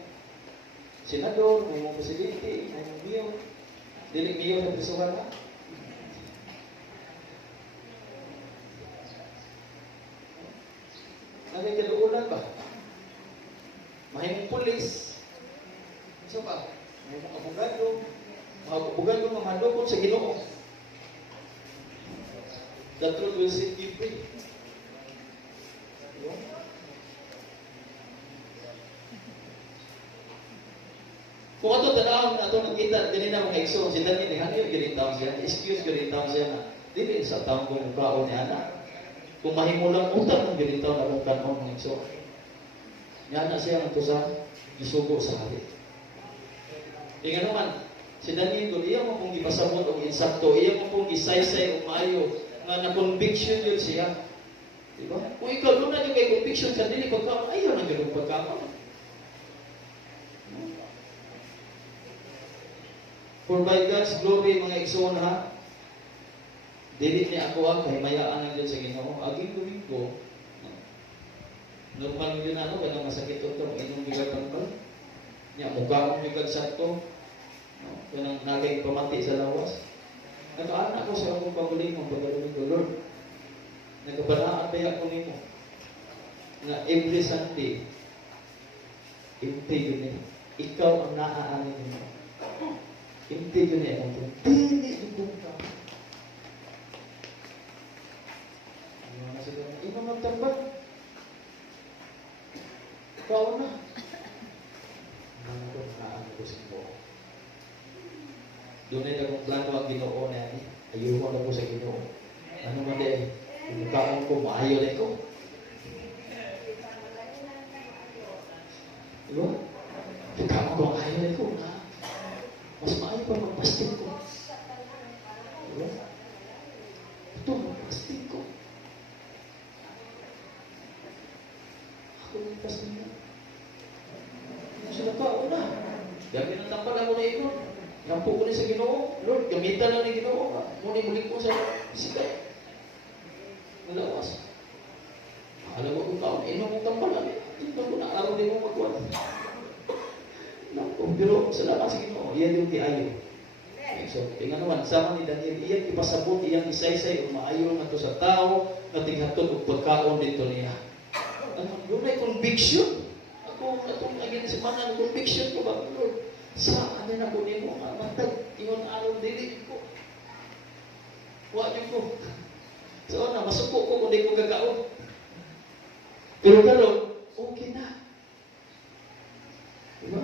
senador, mahimong presidente, mahimong mayor. Dili mayor na prisuhan na. Nagkakaluulan ba? Mahimong pulis. Isa pa? Mahimong abogado. Mga abogado mamadokot sa Ginoo. The truth will set you free. Kung ato tanawon na ato nakita ganina mga igsoon si Daniel ni hangyo gining taon siya, excuse gining taon siya na dili sa taon kong kaon ni ana. Kung mahimo lang utang ng gining taon akong kanon mga igsoon. Nga na siya ang tusa gisugo sa hari. Inga naman si Daniel ko iya mo pong gipasabot og insakto, iya mo pong gisaysay og maayo nga na conviction yun siya. Diba? Kung ikaw doon na yung may conviction sa dili pagkaon, ayaw na ganun pagkaon. For by God's glory, mga igsoon ha, dili ni ako ang kahimayaan ng Diyos sa Ginoo. Aging Domingo, normal yun ano, ganang masakit ito, inyong bigatan ba? Nya, mukha mong bigad sa ito, ganang naging pamati sa lawas. Nagkaan ako sa akong paguling ng pagkalumin ko, Lord, nagkabanaan kaya ko nimo na every Sunday, hindi yun ikaw ang naaanin mo. Hindi yun ang dili yun ka. Ano na sila? Ikaw magtambag. Ikaw na. Ano ko naaanin ko sa mo. Doon ay akong plano ang Ginoo na yan. Ayuho na ko sa Ginoo. Ano man din, mukhaan ko, maayo na ito. Diba? Mukhaan ko, maayo na ito. Mas maayo pa magpastin ko. Diba? Ito, magpastin ko. pagkaon na. Dami ng tambal ako na ikon. Nampo ko ni sa Ginoo. Lord, gamitan na ni Ginoo. Muli-muli ko sa sikay. Malawas. Alam mo kung kaon, inom mo tambal na. Ito ko na, araw din mo magkuhan. Pero salamat sa Ginoo. Iyan yung tiayo. So, tingnan sama ni Daniel, iyan ipasabot, iyan isaysay, umaayo nga to sa tao, na tinghatod o pagkaon dito niya. Doon ay conviction. Ako, itong agin si Mana, conviction ko ba? Lord, saan na ko niyo nga matag, iyon araw dili ko. Huwag niyo ko. So, masuko ko kung di ko gagaon. Pero karon, okay na. Diba?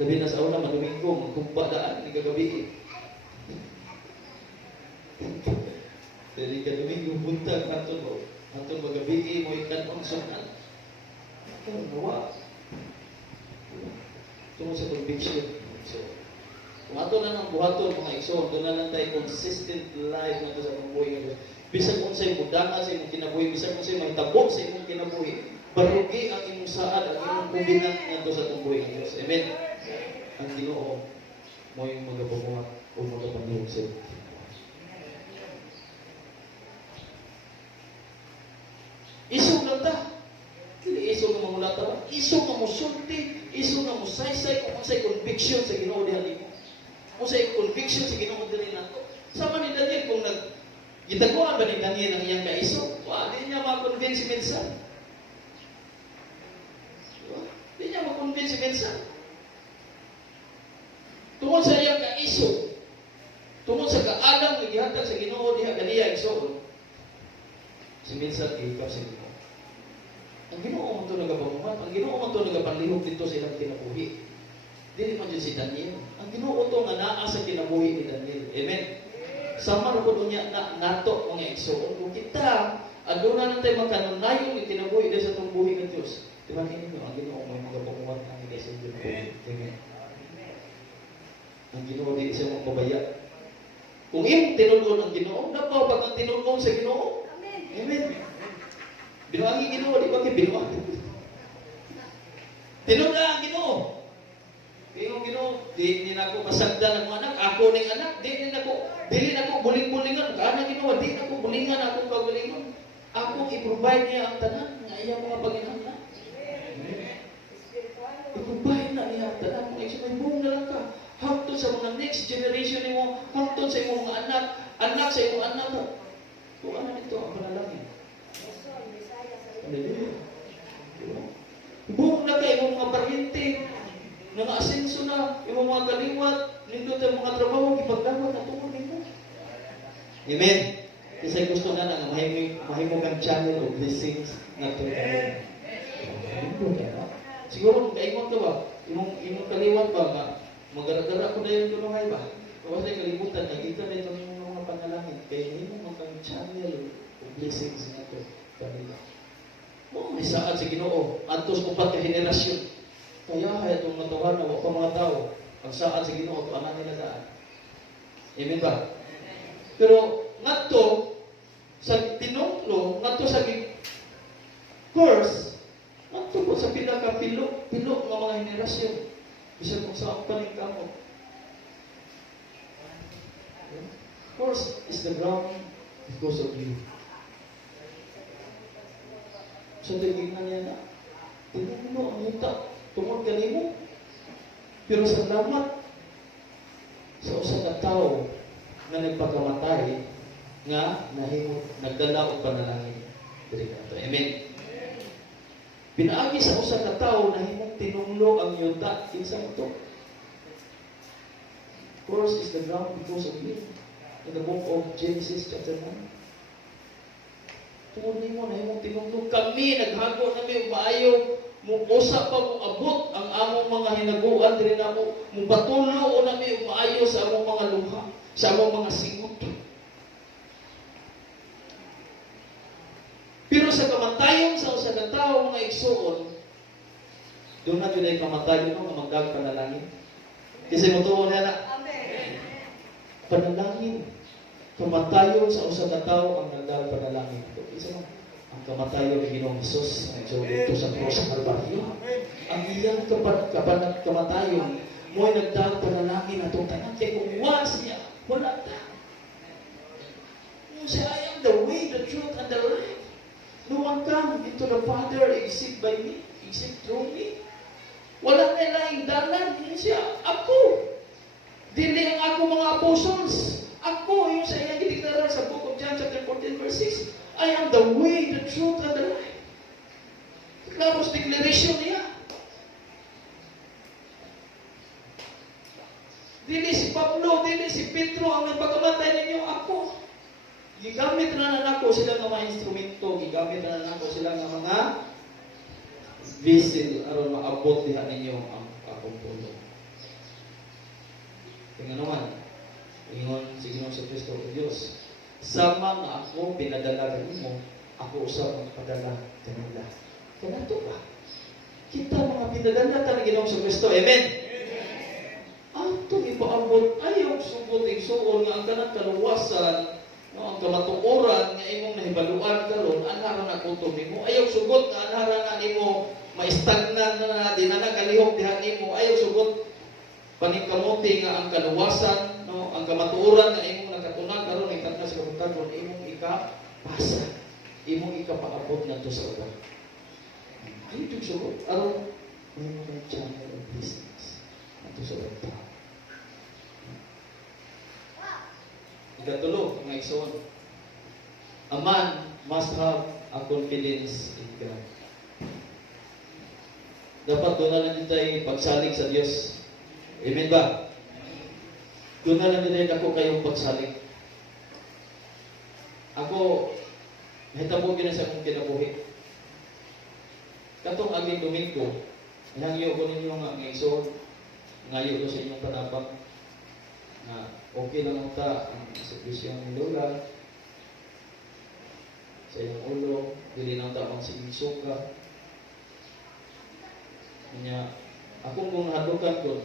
Labi na sa una, madumingo, magkumpa daan, hindi kagabi. Jadi kadumingo, buntag, hantun magabi, mo ikan pang sunan. Ito, nawa. Tungkol sa conviction. So, kung ato na ng buhaton, mga igsoon, doon na lang tayo consistent life na ito sa pambuhay ng Diyos. Bisag kung sa'yo mudanga sa imong kinabuhi, bisag kung sa'yo mahitabok sa imong kinabuhi, barugi ang imong saad, ang imong kumbinat na ito sa pambuhay ng Diyos. Amen? Ang Ginoo mo yung magapamuhat o magapamuhat sa iyo. Isog lang ta. Hindi isog na mamulata ba? Isog na mo sulti, isog na mo saysay, kung sa'y conviction sa Ginoo diyan mo. Kung sa'y conviction sa Ginoo diyan nato. Sama ni Daniel, kung gitaguan ba ni Daniel ang iyang kaisog? Di niya ma-convince si minsan. Di niya ma-convince si minsan. Tungkol sa iyang kaisog, tungkol sa kaalam na gihatag sa Ginoo diha ganiya igsoon, si minsan ikap sa Ginoo. Ang Ginoo man ito nagapamuhat, ang Ginoo man ito nagapanlihok dito sa ilang kinabuhi. Dili man dyan si Daniel. Ang Ginoo ito nga naa sa kinabuhi ni Daniel. Amen? Sama na po niya na nato mga igsoon. Kung kita, aduna na tayo magkanunayon yung kinabuhi dahil sa itong buhi ng Diyos. Diba ninyo, ang Ginoo mo yung magapamuhat ng mga sa Diyos. Amen? Ang Ginoo di siya mong mabaya. Kung iyong tinulon ang Ginoo, napaw pag ang tinulon sa Ginoo. Amen. Binuangi Ginoo, di ba kayo binuangi? Tinulon ang Ginoo. Iyong Ginoo, di na ako masagda ng mga anak, ako ng anak, di na ako buling-bulingan. Kaana Ginoo, di na ako bulingan, akong pagbulingan. Ako i-provide niya ang tanan, nga iyang mga panginahanglan. I-provide na niya ang tanan, mga isip, may buong na lang ka. Hangtod sa mga next generation mo, hangtod sa imong mga anak sa imong anak mo. Kung ano nito ang panalangin. Hallelujah. Buong na kayo imong mga paryente, nga asenso na, imong mga kaliwat, nindot ang mga trabaho, ipagdawat na tungkol nito. Amen. Kasi gusto na nga mahimog ang channel of blessings na ito. Siguro, kaimot ka ba? Imong kaliwat ba nga? Magara-gara ko na yung tulungay ba? Kung wala kalimutan, nakita na itong mga panalangin. Kaya hindi mo makang-channel o blessings na ito. Kanila. May saad sa Ginoo. Antos upat ka henerasyon. Kaya itong matuhan na wapang mga tao. Ang saad sa Ginoo, ito anak nila daan. Amen ba? Pero, ngato, sa tinutlo, ngato sa course, ngato po sa pinaka-pilo ng mga henerasyon. Bisa kung saan paling kamo. Course is the ground because of you. So, tignan niya na, tignan mo ang yuta, tungkol ka mo. Pero salamat sa usa ka tao na nagpakamatay nga nagdala og panalangin. Amen. Pinaagi sa usa ka tawo na himong tinunglo ang yuta kinsa ito. Course is the ground because of you. In the book of Genesis chapter 9. Tungod nimo na himong tinunglo kami naghago na mi maayo mo usa pa mo abot ang among mga hinaguan diri namo mo patulo na mi maayo sa among mga luha, sa among mga singot. Pero sa kamatayon sa usa ka tawo mga igsuon, doon na yun ay kamatayon nga magdag panalangin. Kasi mutuon na Amen. Panalangin. Kamatayon sa usa ka tawo ang nagdag panalangin. Isa mo. ang kamatayon ni Ginoong Hesus na ito sa cross sa Kalbaryo. Ang iyang kamatayon mo ay nagdaang panalangin na itong tanan. Kaya kung wala siya, wala ta. Kung siya, I am the way, the truth, and the life. No one come into the Father except by me, except through me. Wala na laing dalan. Yun siya, ako. Dili ang ako mga apostles. Ako, yung sa iyang gideklara sa book of John chapter 14 verse 6. I am the way, the truth, and the life. Tapos declaration niya. Dili si Pablo, dili si Pedro ang nagpakamatay ninyo, ako. Gigamit na nako sila ng mga instrumento, gigamit na nako sila ng mga vessel aron maabot diha ninyo ang akong pulong. Tingnan naman, ingon si Ginoong Kristo o Diyos, sama nga ako pinadala kanimo, ako usab magpadala kanila. Kanato ba? Kita mga pinadala ta ni Ginoong Kristo. Amen. Ato ipaabot ayaw sugot igsuon nga ang kanang kaluwasan, no, ang kamatuoran nga imong nahibaluan karon anara na kutom nimo. Ayaw sugot nga anara na nimo maistagnan na di na nagalihok diha nimo. Ayaw sugot paningkamuti nga ang kaluwasan, no, ang kamatuoran nga imong nakatunan karon ay tanna sa kabutan imong ikapasa, imong ikapaabot ngadto sa uban. Ayaw jud sugot aron imong channel of business ngadto sa uban. Ikatulo, mga igsoon, a man must have a confidence in God. Dapat doon na lang din tayo pagsalig sa Diyos. Amen ba? Doon na lang din ako kayong pagsalig. Ako, mahitabo gina sa akong kinabuhi. Katong aging Domingo, nangyo ko ninyo nga mga igsoon, ngayo ko sa inyong panapang, na okay lang ang ta ang servisyo ng lola sa iyong ulo, dili lang ta ang siging suka niya. Akong kung hadukan ko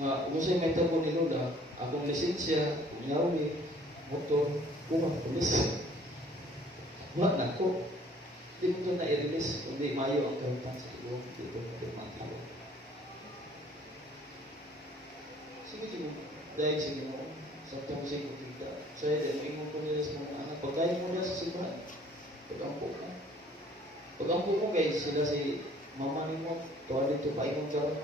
nga usay may tabo ni lola, akong lisensya kunyawi motor kuha pulis wa na ko di mo na i-release kundi mayo ang kautan sa iyo dito ng mga sige dahil sige mo, sa itong sige kita. So, dahil mo po nila sa mga anak. Pagkain mo nila sa simbahan, pag-ampo mo. Pag-ampo mo guys, sila si mama ni mo, tuwa dito pa imong karo.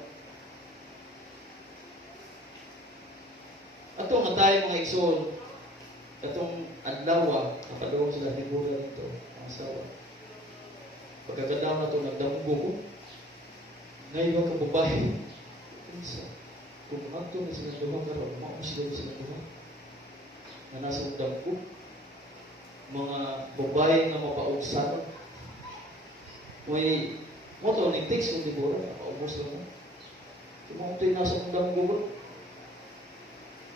Atong nga tayo mga igsoon, atong adlawa, napadoong sila ni Buddha dito, ang asawa. Pagkakadaw na ito, nagdamgo ko. Ngayon ba ka babae? Isa. Kung ato na sila duha karon, maus daw sila duha. Na nasa undang ko, mga babae na mapaugsan. May moto ni text kung di bora, maubos lang mo. Kung mga ito'y nasa undang ko,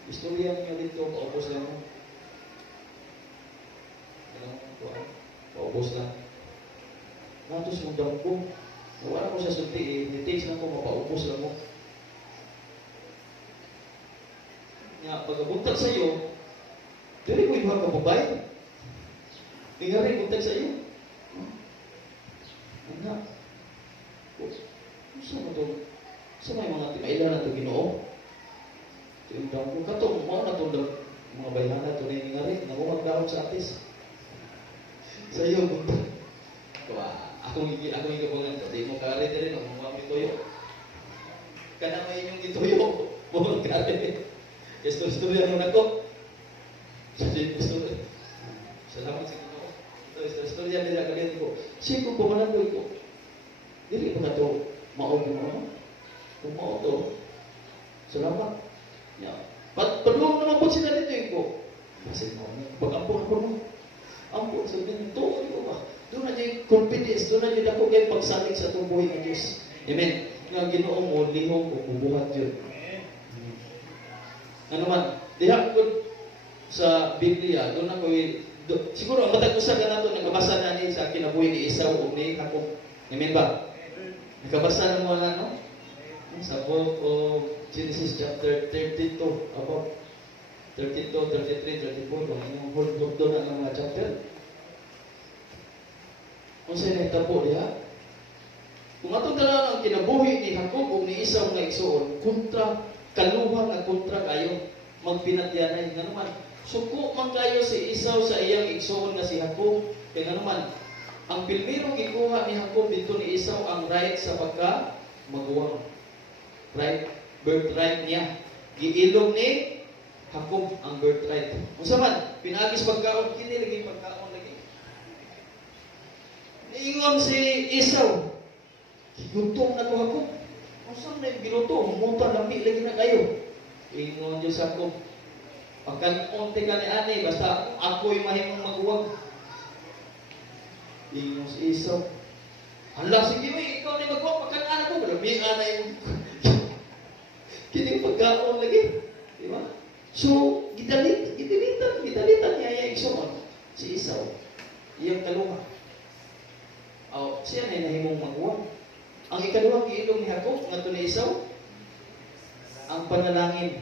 istorya niyo dito, maubos lang mo. Maubos lang. Nato sa undang ko, wala ko sa sulti, ni text lang ko, mapaubos lang mo. Nga pagkabuntag sa iyo, dili ko ibuhat ka babae. Ngari buntag sa iyo. Anak, saan mo ito? Saan may mga timailan na ito Ginoo? Ito yung damo. Katong, mga natundang mga bayhan na ito na yung ngari, nagumagdahon sa atis. Sa iyo, buntag. Akong ikabangan ito. Di mo kari rin, ang mga mitoyo. Kana may inyong itoyo, buong kari. Istorya mo na ko. Salamat sa Ginoo. Ito istorya nila kalian ko. Sige kung pumanan ko ito. Dili ba na ito maog mo? Kung maog ito. Salamat. Padulong naman po sila dito ko. Kasi mo, pag-ampun ako mo. Ampun, sabihin, ito ba? Doon na yung confidence, doon na yung ako kayo pagsalig sa itong buhay ng Diyos. Amen. Nga Ginoo mo, lihong o bubuhat yun. Ano man, diha ko sa Biblia, doon ako siguro ang matag-usa ka na ito, nakabasa na ni sa kinabuhi ni Esau o ni Jacob. Amen ba? Nakabasa na mo na, no? Sa book of Genesis chapter 32, about 32, 33, 34, yung whole book doon na ng mga chapter. Unsay nahitabo diha? Kung atong tanan ang kinabuhi ni Jacob ug ni Esau nga igsoon, kontra kaluha nga kontra kayo magpinatyanay nga naman. Suko man kayo si Esau sa iyang igsoon nga si Jacob. Kaya nga naman, ang pilmiro gikuha ni Jacob dito ni Esau ang right sa pagka maguwang. Right, birthright niya. Giilog ni Jacob ang birthright. Unsa man, pinagis pagkaon kini lagi pagkaon lagi. Niingon si Esau, gigutom na ko Jacob. Unsa man giluto, muta lambi lagi na kayo. Ingon Diyos Jacob, pagkaon ka ni ani basta ako'y mahimong maguwang. Ingon si Esau, hala sige ikaw ni maguwang pagkaan ako, lambi anay mo. Kini pagkaon lagi, di ba? So, gidalitan niya yung igsoon si Esau. Iyang kaluha. Siya na nahimong maguwang. Ang ikaduhang giilong ni Jacob ngadto ni Esau, ang panalangin.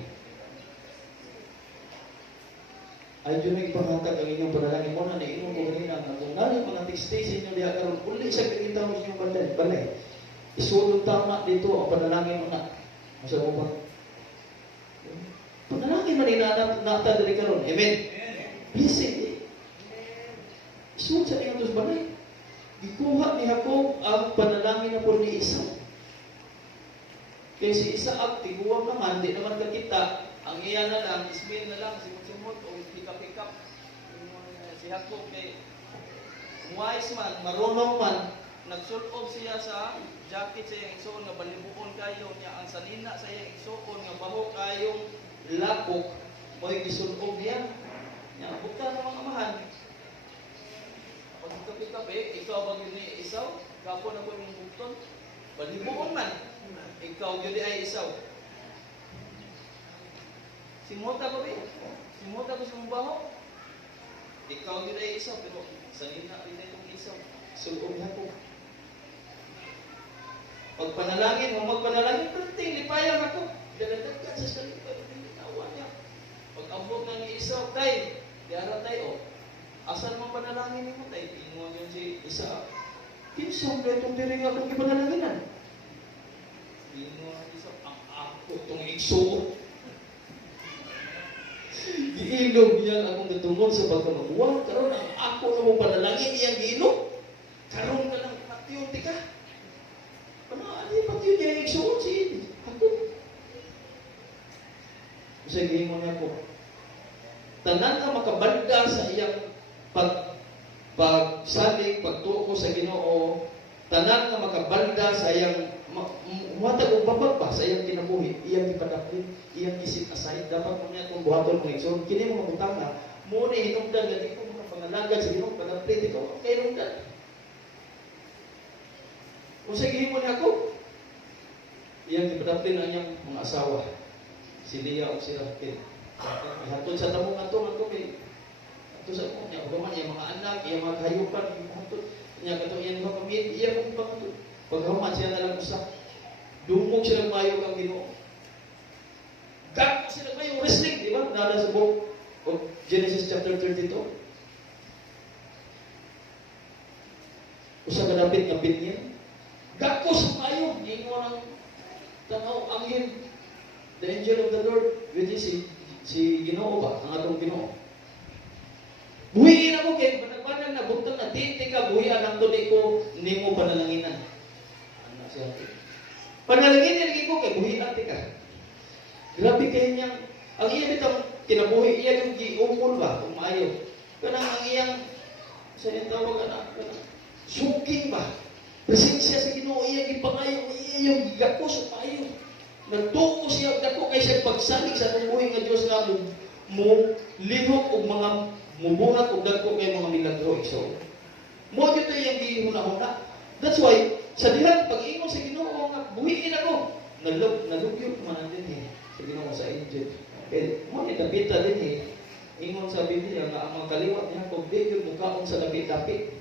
Ay dyan na ipanghatag ang inyong panalangin mo na nainom ko kanina nga kung nari mga text-stay sa inyo diha karon uli sa kita mo sa inyong balay. Isulong tama dito ang panalangin mo na. Masa mo ba? Panalangin man nata diri karon. Amen. Busy. Isulong sa inyo sa balay. Gikuha ni Jacob ang panalangin na po ni Esau. Kaya si Isaac, tiguwang naman, di naman kakita. Ang iya na lang, ismail na lang, simot-simot, o hikap-hikap. Si Jacob, kay wise man, marunong man, nagsulob siya sa jacket sa iyang igsoon, nga balibuon kayo niya, ang sanina sa iyang igsoon, nga baho kayong lapok, mo'y gisulob niya. Niya, buka na mga amahan. Pag hikap-hikap ikaw bang yun ni Esau, kapon ako yung bukton, balibuon man. Ikaw yun ay Esau. Simota ko simota ko sa mong baho. Ikaw yun ay Esau, pero sanina rin itong Esau. Sulong ako. Pag panalangin, magpanalangin, perting, lipayan ako. Daladagkat sa salita, ginawa niya. Pag abot ng Esau, tay, diara tayo. Asan mong panalangin mo, tay? Ingon yun si Esau. Kinsang na itong diring akong ipanalanginan. Ang ako itong igsoon. Giilog niya akong natungod sa pagkamaguwang. Karoon ang ako na mong panalangin iyang giilog. Karoon ka ng patiyon, tika. Ano yung patiyon niya yung igsoon si ako? Kasi gihingon niya ko. Tanan na makabanda sa iyang pagsalig, pagtuko sa Ginoo. Tanan na makabanda sa iyang matag og babag ba sa iyang kinabuhi, iyang ipadaplin, iyang isip aside, dapat mo niya itong buhaton ng igsoon. Kini mo mabutang na, muna hinungdan nga di ko mga pangalagad sa Ginoo, padaplin, di ko kay hinungdan. Kung sa gihimo niya ako, iyang ipadaplin ang iyang mga asawa, si Leah o si Rachel. Hatod sa tamungan to kay hatod sa mo niya, ugaman iyang mga anak, iyang mga kahayupan, hatod niya kato iyang mga pamilya, iyang mga panghatod. Pagkahuman siya na lang usa. Dumog siya ng mayo ang Ginoo. Gag siya ng mayo wrestling, di ba? Nada sa book of Genesis chapter 32. Usa ka dapit nga binyan. Gag ko sa mayo. Ingon ang tanaw, angel. The angel of the Lord. With si Ginoo ba? Ang atong Ginoo. Buhiin ako kay banag-banag na buntang na titi ka, buhian ang tuloy ko, hindi mo panalanginan. Panalangin niya ko kay buhi ati ka. Grabe kayo niyang, ang iya bitang kinabuhi, iya yung giumol ba, umayo. Kanang ang iyang, sa iyang tawag anak, suking ba. Presensya sa Ginoo, iya gipangayo, iya yung gigakos, umayo. Nagtuko siya, dako kay siya pagsalig sa tumuhi nga Diyos nga mo lihok o mga mubuhat o dako kay mga milagro. So, mo dito yung gihuna-huna. That's why, sa dihan, pag-ingon sa Ginoo nga, buhiin ako. Nalugyot man din sa Ginoo sa angel. Pero, mo ni kapita din ingon sa Biblia nga ang mga kaliwat niya, kung di yung mukhaon sa lapit-lapit.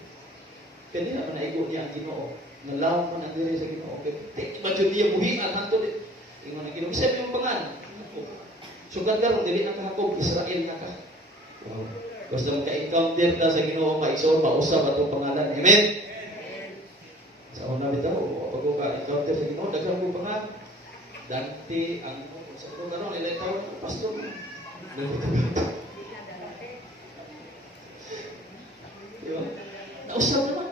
Kaya di na panaigo niya ang Ginoo. Nalaw man ang diri sa Ginoo. Kaya, ba dyan niya buhian, hanto din. Ingon ang Ginoo. Isip yung pangan. Sugat ka, kung dili na kahakog, Israel na ka. Wow. Basta maka-encounter ka sa Ginoo, maigsoon, mausap atong pangalan. Amen? Sa una bitaw, pag ko ka-encounter sa Ginoo, daghang ko pa nga. Dante, ang sa ko karon ilay taon pastor. Diba? Nausap naman.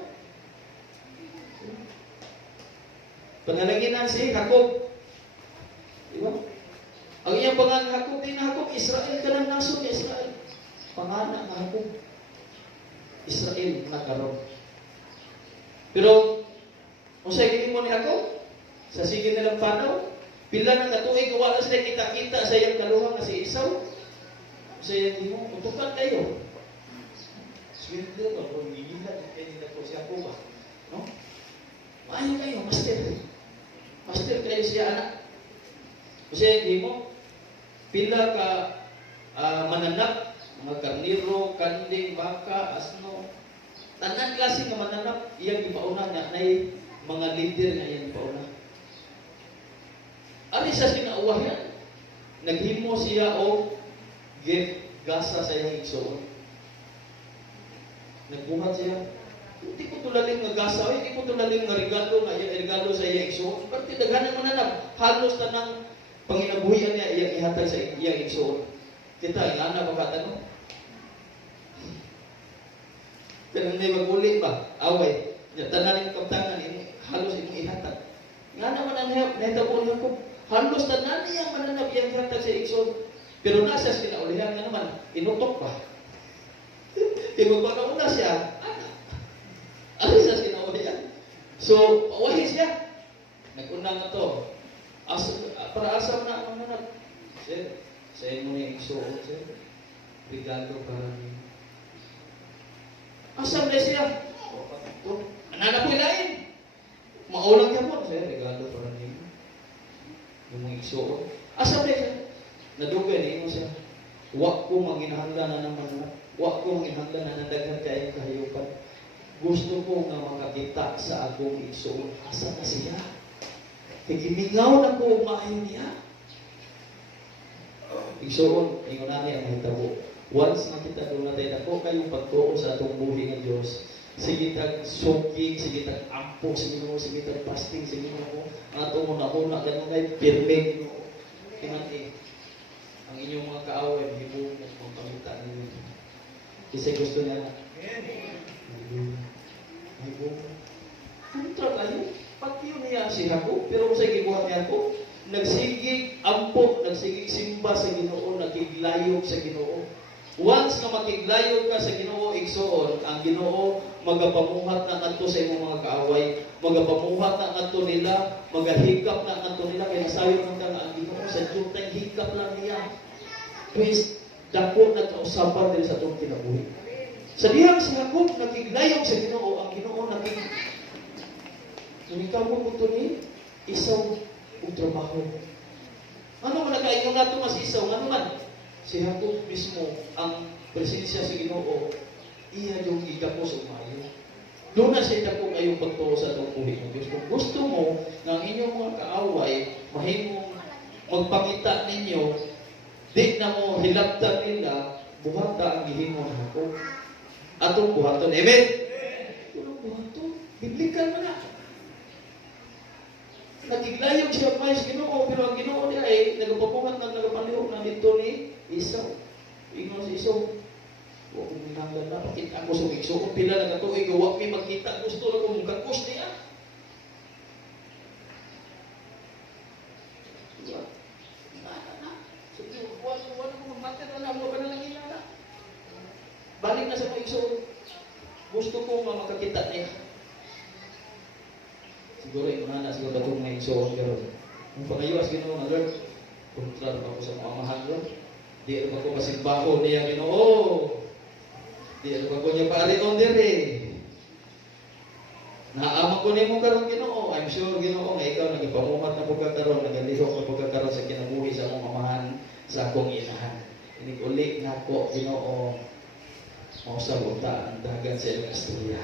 Panalaginan si Jacob. Diba? Ang iyang pangalan Jacob, din Jacob, Israel ka ng nasod ni Israel. Pangalan ng Jacob. Israel na karon. Pero, kung sa'yo gini mo ni Jacob, sa sige nilang panaw, pila ng katuig, wala sila kita-kita sa iyang kaluhang na si Esau. Sa iyang mo, utukan kayo. Swerte ba, kung gigilan, kaya nila ko siya po ba? No? Maayo kayo, master. Master kayo siya, anak. Kasi hindi mo, pila ka mananap, mga karniro, kanding, baka, asno, tanan klase nga mananap, iyang ipauna na, na mga leader na iyang ipauna. Ari sa sinauwahan, naghimo siya o gasa sa iyang igsoon. Nagbuhat siya. Hindi ko tulaling nga gasa, hindi ko tulaling nga regalo na iyang regalo sa iyang igsoon. Pati daghan ang mananap, halos tanang panginabuhian niya iyang ihatag sa iyang igsoon. Kita, ilana ba kata no? Pero may maguli ba? Away. Tananin kaptangan, halos imong ihatag. Nga naman ang nahitabo ko. Halos tanan niya mananap iyang ihatag sa igsoon. Pero nasa kinaulihan nga naman, inutok ba? Magpanauna siya, anak. Ano sa kinaulihan? So, pawahi siya. Nag-unang na to. Para asam na ang mananap. Sir, sa inyo na yung igsoon, sir. Regalo para niyo. Asam na siya. Anana po ilain. Maulang niya po. Sir, regalo para niyo. Yung mga igsoon. Asam na siya. Nadugay na mo siya. Wa ko manginahanglan na ng mananap. Wa ko manginahanglan na nandaghan kayong kahayupan. Gusto ko nga makakita sa akong igsoon. Asa na siya? Tigimingaw na ko maayon niya. Igsoon, ingon namin ang mahitabo. Once nakita doon natin ako kayong pagtuo sa atong buhi ng Diyos. Sige tag soaking, sige tag ampo, sige tag fasting, sige mo. Ang atong una-una, ganun ay pirmeng. Tinanti. Ang inyong mga kaaway, hibong mga pamita ninyo. Kasi gusto niya na. Hibong. Kontra kayo. Pati yun niya si Jacob, pero kung sa gibuhat niya ako, nagsigig ampo, nagsigig simba sa Ginoo, nakiglayog sa Ginoo. Once na makiglayog ka sa Ginoo, igsoon, ang Ginoo magapamuhat na kanto sa imong mga kaaway, magapamuhat na kanto nila, magahikap na kanto nila, kaya nasayon man ka nga ang Ginoo sa jutang hikap lang niya. Please, dako na kausapan din sa itong kinabuhi. Sa dihang si Jacob, nakiglayog sa Ginoo, ang Ginoo Nunikaw mo po ni Esau o trabaho. Ano man nagkaingon nato nga si Esau? Ano man? Si Jacob mismo ang presensya sa Ginoo, iya yung igapo sa umayo. Doon na siya dako ngayong pagtuo sa itong buhi ng Diyos. Kung gusto mo na ang inyong mga kaaway, mahimong magpakita ninyo, di na mo hilabtan nila, buhata ang gihimo ng Jacob. Atong buhaton. Amen? Atong buhaton. Biblikal mo na. Nagiglayog siya pa sa Ginoo, pero ang Ginoo niya ay nagapapungat ng nagapanlihok na dito ni Esau. Ingon si Esau, huwag mong hinanggan na, pakita ko sa igsoon, pila na katuig, huwag may magkita, gusto na ko mong kakos niya. Diba? Na. So, huwag mo magmatir na lang, huwag ka na lang hinala. Balik na sa mga igsoon. Gusto ko makakita niya. Siguro yung na siguro datong may igsoon karon. Kung pangayoas Ginoo nga Lord, kontra pa ko sa mga mahal Lord. Di ano ko masimbaho niya Ginoo. Di ano ko niya paarion dire. Naamang ko nimo karon Ginoo. I'm sure Ginoo nga ikaw nagipamuhat na pud karon, nagalihok na pud karon sa kinabuhi sa akong mamahan, sa akong inahan. Ini uli nako Ginoo. Mao sa bunta ang dagan sa ilang istorya.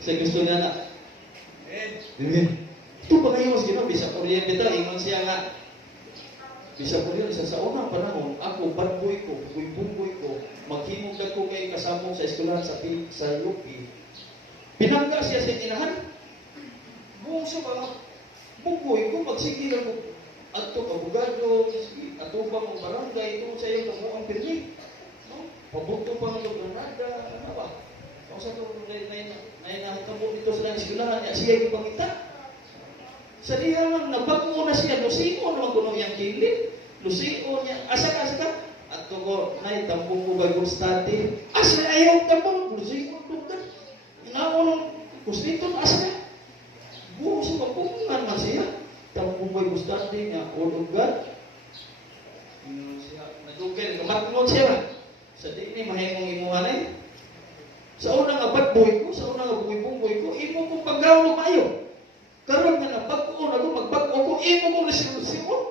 Sa gusto niya na. Amen. Ito ba kayo mas Ginoo? Bisa ko riyan bitaw. Ingon siya nga. Bisa ko riyan sa unang panahon, ako, barboy ko, bumboy ko, maghimog ko kayo kasamong sa eskwelahan sa UP. Pinangga siya sa inahan. Buong sa mga bukoy ko, magsigil ako. Ato abogado, atubang ang barangay, ito sa iyo kamo ang pirmi. No? Pabuto pa ng Granada, ano ba? Kung sa ito, nakitabo dito sa eskwelahan niya, siya yung pangita. Sa diya lang, nabago na siya, lusiko naman kuno yung kilid. Lusiko niya, asa ka? At ko, naitambong ko Bible study. Asa ayaw tambong, lusiko doktor. Inaon, kusito, asa ka? Buong siya, mapungan man siya. Tambong Bible study niya, all of God. Nagugil, kamatnod siya ba? Sa di ni mahimong imuhan eh. Sa unang abad buhay ko, sa unang buhay ko, imo kong paggawa maayo. Karon nga na pag-o na ko, magpag-o ko, imo kong resolusyon.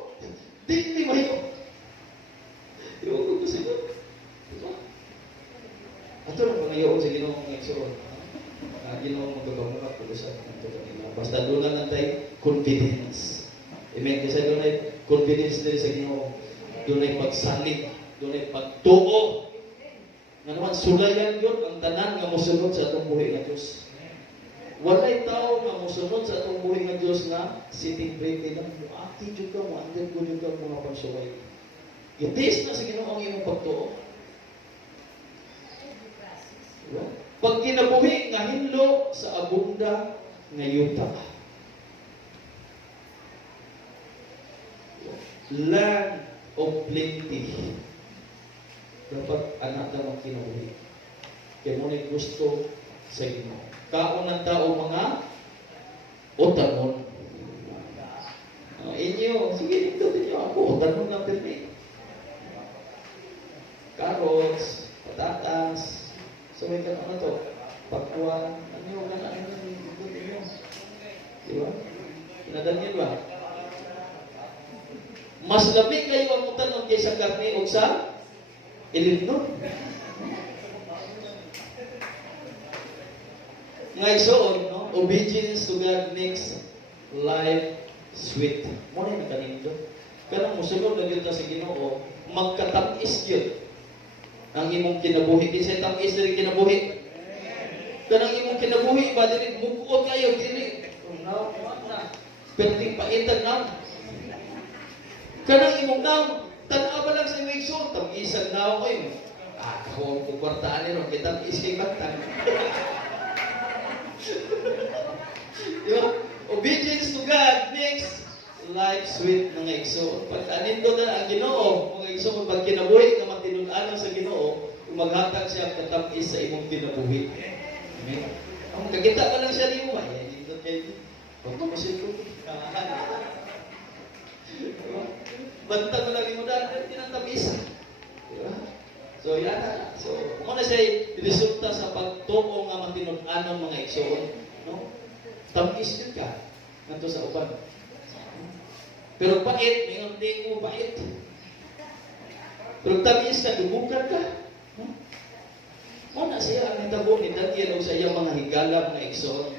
Di mahimo. Imo kong resolusyon. Diba? Ato na pangayoon sa Ginoong ng Igsoon. Ginoong magbabangunak ko sa kanto kanila. Basta doon na nantay, confidence. Amen. Kasi doon ay confidence din sa Ginoo. Doon ay pagsalig. Doon ay pagtuo. Nga naman, sulayan yun ang tanan nga musunod sa atong buhay nga Diyos. Walay tao nga musunod sa atong buhay nga Diyos na sitting pretty lang. Muaki dyan ka, muandyan ko dyan ka mga pagsuway. Itis na sa Ginoo ang iyong pagtuo. Diba? Pag kinabuhi nga hinlo sa abunda nga yuta. Land of plenty. Dapat anak na magkinabuhi. Kaya mo na gusto sa inyo. Kaon ng tao mga otanon. Inyo, sige, dito ninyo ako. Otanon lang din. Carrots, patatas, so may ka naman ito. Pakwan, ano yung dito ninyo. Diba? Pinadanyan ba? Mas lamig kayo ang otanon kaysa karne o sa ilindon. Nga igsoon, no? Obedience to God makes life sweet. Muna yung kanito. Karang musunod na dito sa Ginoo, magkatamis yun ang imong kinabuhi. Kasi tamis na rin kinabuhi. Karang imong kinabuhi, ba din mukuot kayo, din now, perting paitan now. Karang imong now, tanaw ba lang sa imong igsoon, tamisag now kayo. Ako, kukwartaan nyo, kitang iskay batan. Diba? Obedience to God makes life sweet, mga igsoon. Pag anindo na ang Ginoo, mga igsoon, pag kinabuhi na matinunan sa Ginoo, maghatag siya katamis sa imong kinabuhi. Amen. Ang kagita ka lang siya niyo, ay, dito kayo. Pag mamasin ko, banta mo lang mo dahil tinatamis. Diba? So, yan na. So, muna siya resulta sa pagtuo nga matinunan ng mga igsoon. No? Tamis din ka. Nanto sa uban. Pero pait, mayroon din mo pait. Pero tamis ka, dumugan ka. No? Muna siya ang itabo ni Daniel o sa iyang mga higala, mga igsoon.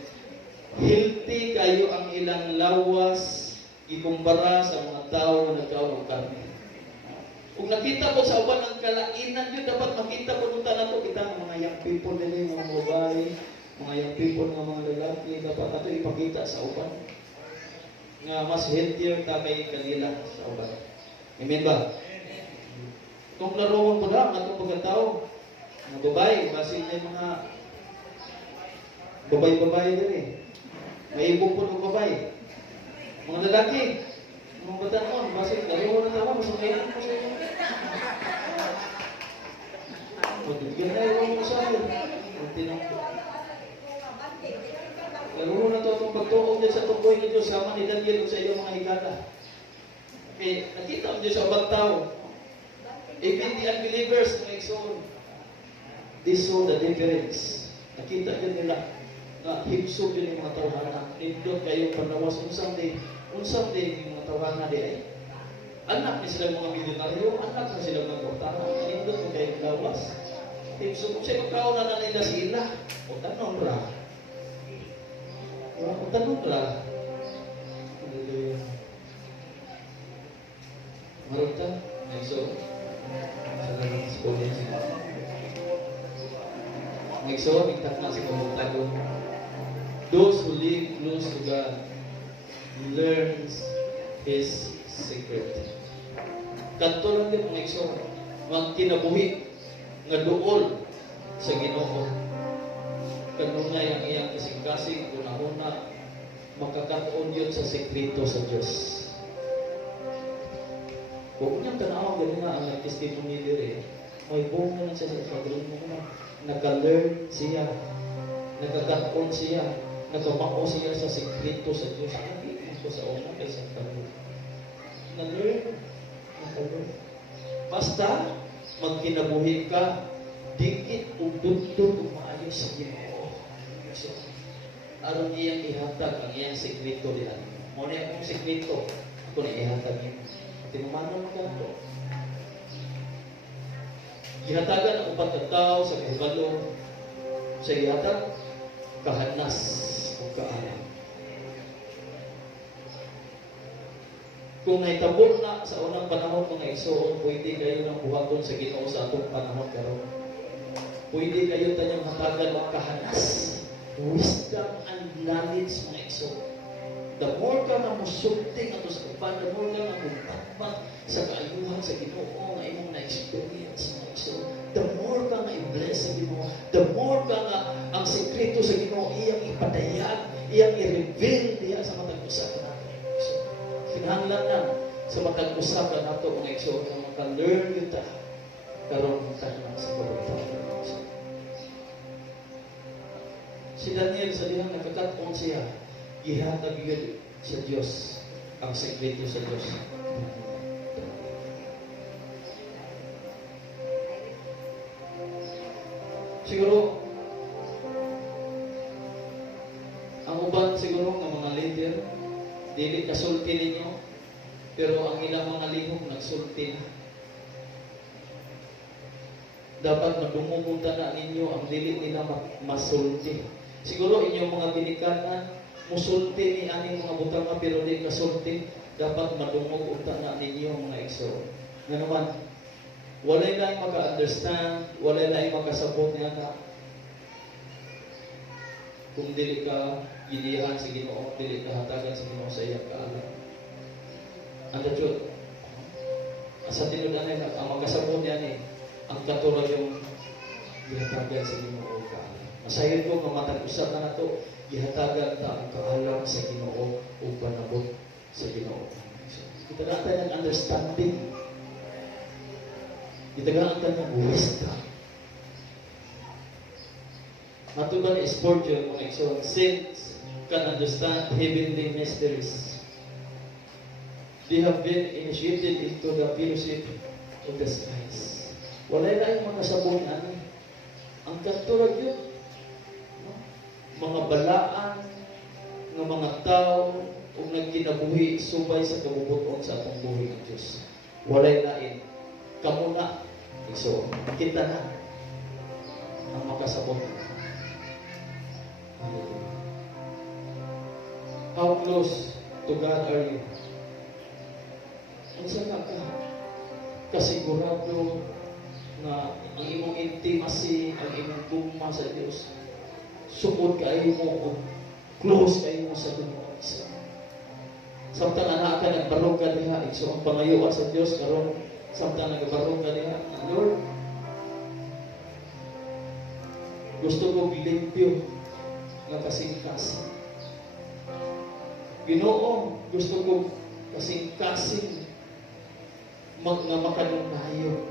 Healthy kayo ang ilang lawas ikumpara sa mga tao na nagkaon ng karne. Kung nakita ko sa uban ang kalainan yun, dapat makita ko nung tanan ko, kita ng mga young people nila, mga babae, mga young people, mga lalaki, dapat nato ipakita sa uban. Nga mas healthier ta kay kanila sa uban. Amen ba? Kung laruan mo lang, atong pagkatao, mga babae, kasi may mga babae din eh. May ibong po ng babae. Mga lalaki, mga batanon, kasi laruan na tawa, mas may po sa inyo. Magiging na yung mga sabi. Laruan na ito itong pagtuog niya sa tukoy ni Diyos, sama ni Daniel sa iyong mga higala. Okay, nakita mo Diyos sa ibang tao. Even the unbelievers, mga igsoon, they saw the difference. Nakita din nila na hipsog din yung mga tawhana. Nindot kayo panawas. Unsang din yung mga tawhana di ay. Anak ni sila mga milyonaryo, anak na sila mga kortana. Nindot mo kayo lawas. Hipsog, kung siya magkaon na nila sila, o tanong ra. O tanong ra. Marunta, nagsoon. Nagsoon, nagtakna sa kabutang Those who live close to God learns His secret. Kadto lang din mga igsoon, mga kinabuhi nga duol sa Ginoo. Kanunay ang iyang kasing-kasing una-una makakatuon yun sa sekreto sa Diyos. Kung niyang tanaw ganun nga ang nag-testimony dire, may buong na lang siya sa pagulong mo na naka-learn siya, nakakatuon siya, nakamako siya sa sekreto sa Diyos. Hindi ko sa una kaysa karoon. Na-learn. Basta magkinabuhi ka, dikit o dudod o maayos sa Ginoo. So, aron iyang ihatag ang iyang sekreto diyan. Muna akong sekreto, ako na ihatag niyo. Tinumano mo ka ito. Ihatagan ang upat na tao sa kahibalo sa ihatag, kahanas o kaalam. Kung naitabok na sa unang panahon mga igsoon, pwede kayo nang buhaton sa Ginoo sa atong panahon karon. Pwede kayo tanyang hatagan ng kahanas, wisdom and knowledge mga igsoon. The more ka na musulting ato sa upan, the more ka na mutakmat sa kaayuhan sa Ginoo nga imong na-experience mga igsoon. The more ka na i-bless sa Ginoo, the more ka na ang sekreto sa Ginoo iyang ipadayag, iyang i-reveal diya sa matag usapan natin. Kinahanglan lang sa matag usapan nato mga igsoon nga maka-learn kita karon tanan sa pagtawag. Si Daniel sa dihang nagkakat-on siya, gihatag yun sa Diyos ang sekreto sa Diyos. Siguro ang uban siguro ng mga leader dili kasulti ninyo, pero ang ilang mga lihok nagsulti na. Dapat madumugunta na ninyo ang dili nila masulti. Siguro inyong mga binikanan, musulti ni aning mga butang nga pero di kasulti, dapat madumugunta na ninyo mga igsoon. Nga naman, walay na maka-understand, walay na makasabot niya na kung dili ka gilihan sa Ginoo, dili ka hatagan sa Ginoo sa iyang kaalam. Ang dadyot, sa tinudan na ang makasabot niya ni, ang katulad yung gihatagan sa Ginoo kaalam. Masayon ko nga matag-usap na nato, gihatagan ta ang kaalam sa Ginoo o panabot sa Ginoo. Kita natin ang understanding. Kita natin ang wisdom. Matuban is Spurgeon, mga igsoon, saints can understand heavenly mysteries. They have been initiated into the fellowship of the skies. Walay na yung mga sabunan. Ang katulad yun, no? Mga balaan ng mga tao o nagkinabuhi subay sa kabubuton sa atong buhay ng Diyos. Walay na in. Kamu na. So, kita na ang makasabot. How close to God are you? Unsa ka kasigurado na ang imong intimacy, ang imong tugma sa Dios, sukod kayo mo o close kayo mo sa Ginoo. Samtang anak ka nagbarog ka diha, so ang pangayuan sa Dios karon samtang nagbarog ka diha, Lord, gusto ko bilimpyo nga kasing-kasing. Ginoo, gusto ko kasing-kasing nga makanunayo.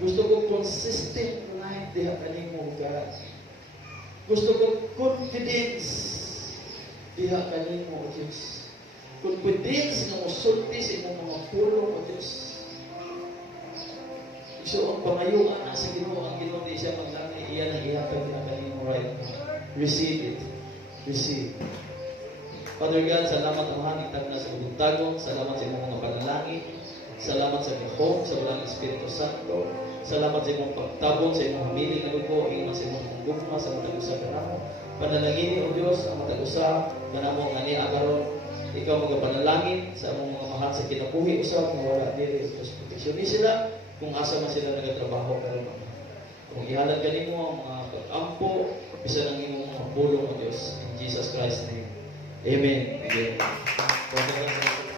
Gusto ko consistent life diha kanimo God. Gusto ko confidence diha kanimo o Diyos. Confidence nga musulti sa imong mga pulong o Diyos. So ang pangayuan na sa Ginoo, ang Ginoo di siya magdani, iyan ang ihatag na kanimo right now. Receive it. Receive. Father God, salamat ang hangitag na sa bugtagon, salamat sa imong mga panalangin, salamat sa imong sa walang Espiritu Santo, salamat sa imong pagtabon sa imong hamiling na dugo, ingon sa imong gugma sa matag-usa kanamo. Panalangin o Dios ang matag-usa kanamo nga niya karon, ikaw magapanalangin sa among mga mahal sa kinabuhi usab nga wala diri Dios proteksyon ni sila kung asa man sila nagatrabaho karon. Kung ihalad ka nimo ang mga pag-ampo, bisan ang imong mga pulong o Diyos. In Jesus Christ's name. Amen. Amen.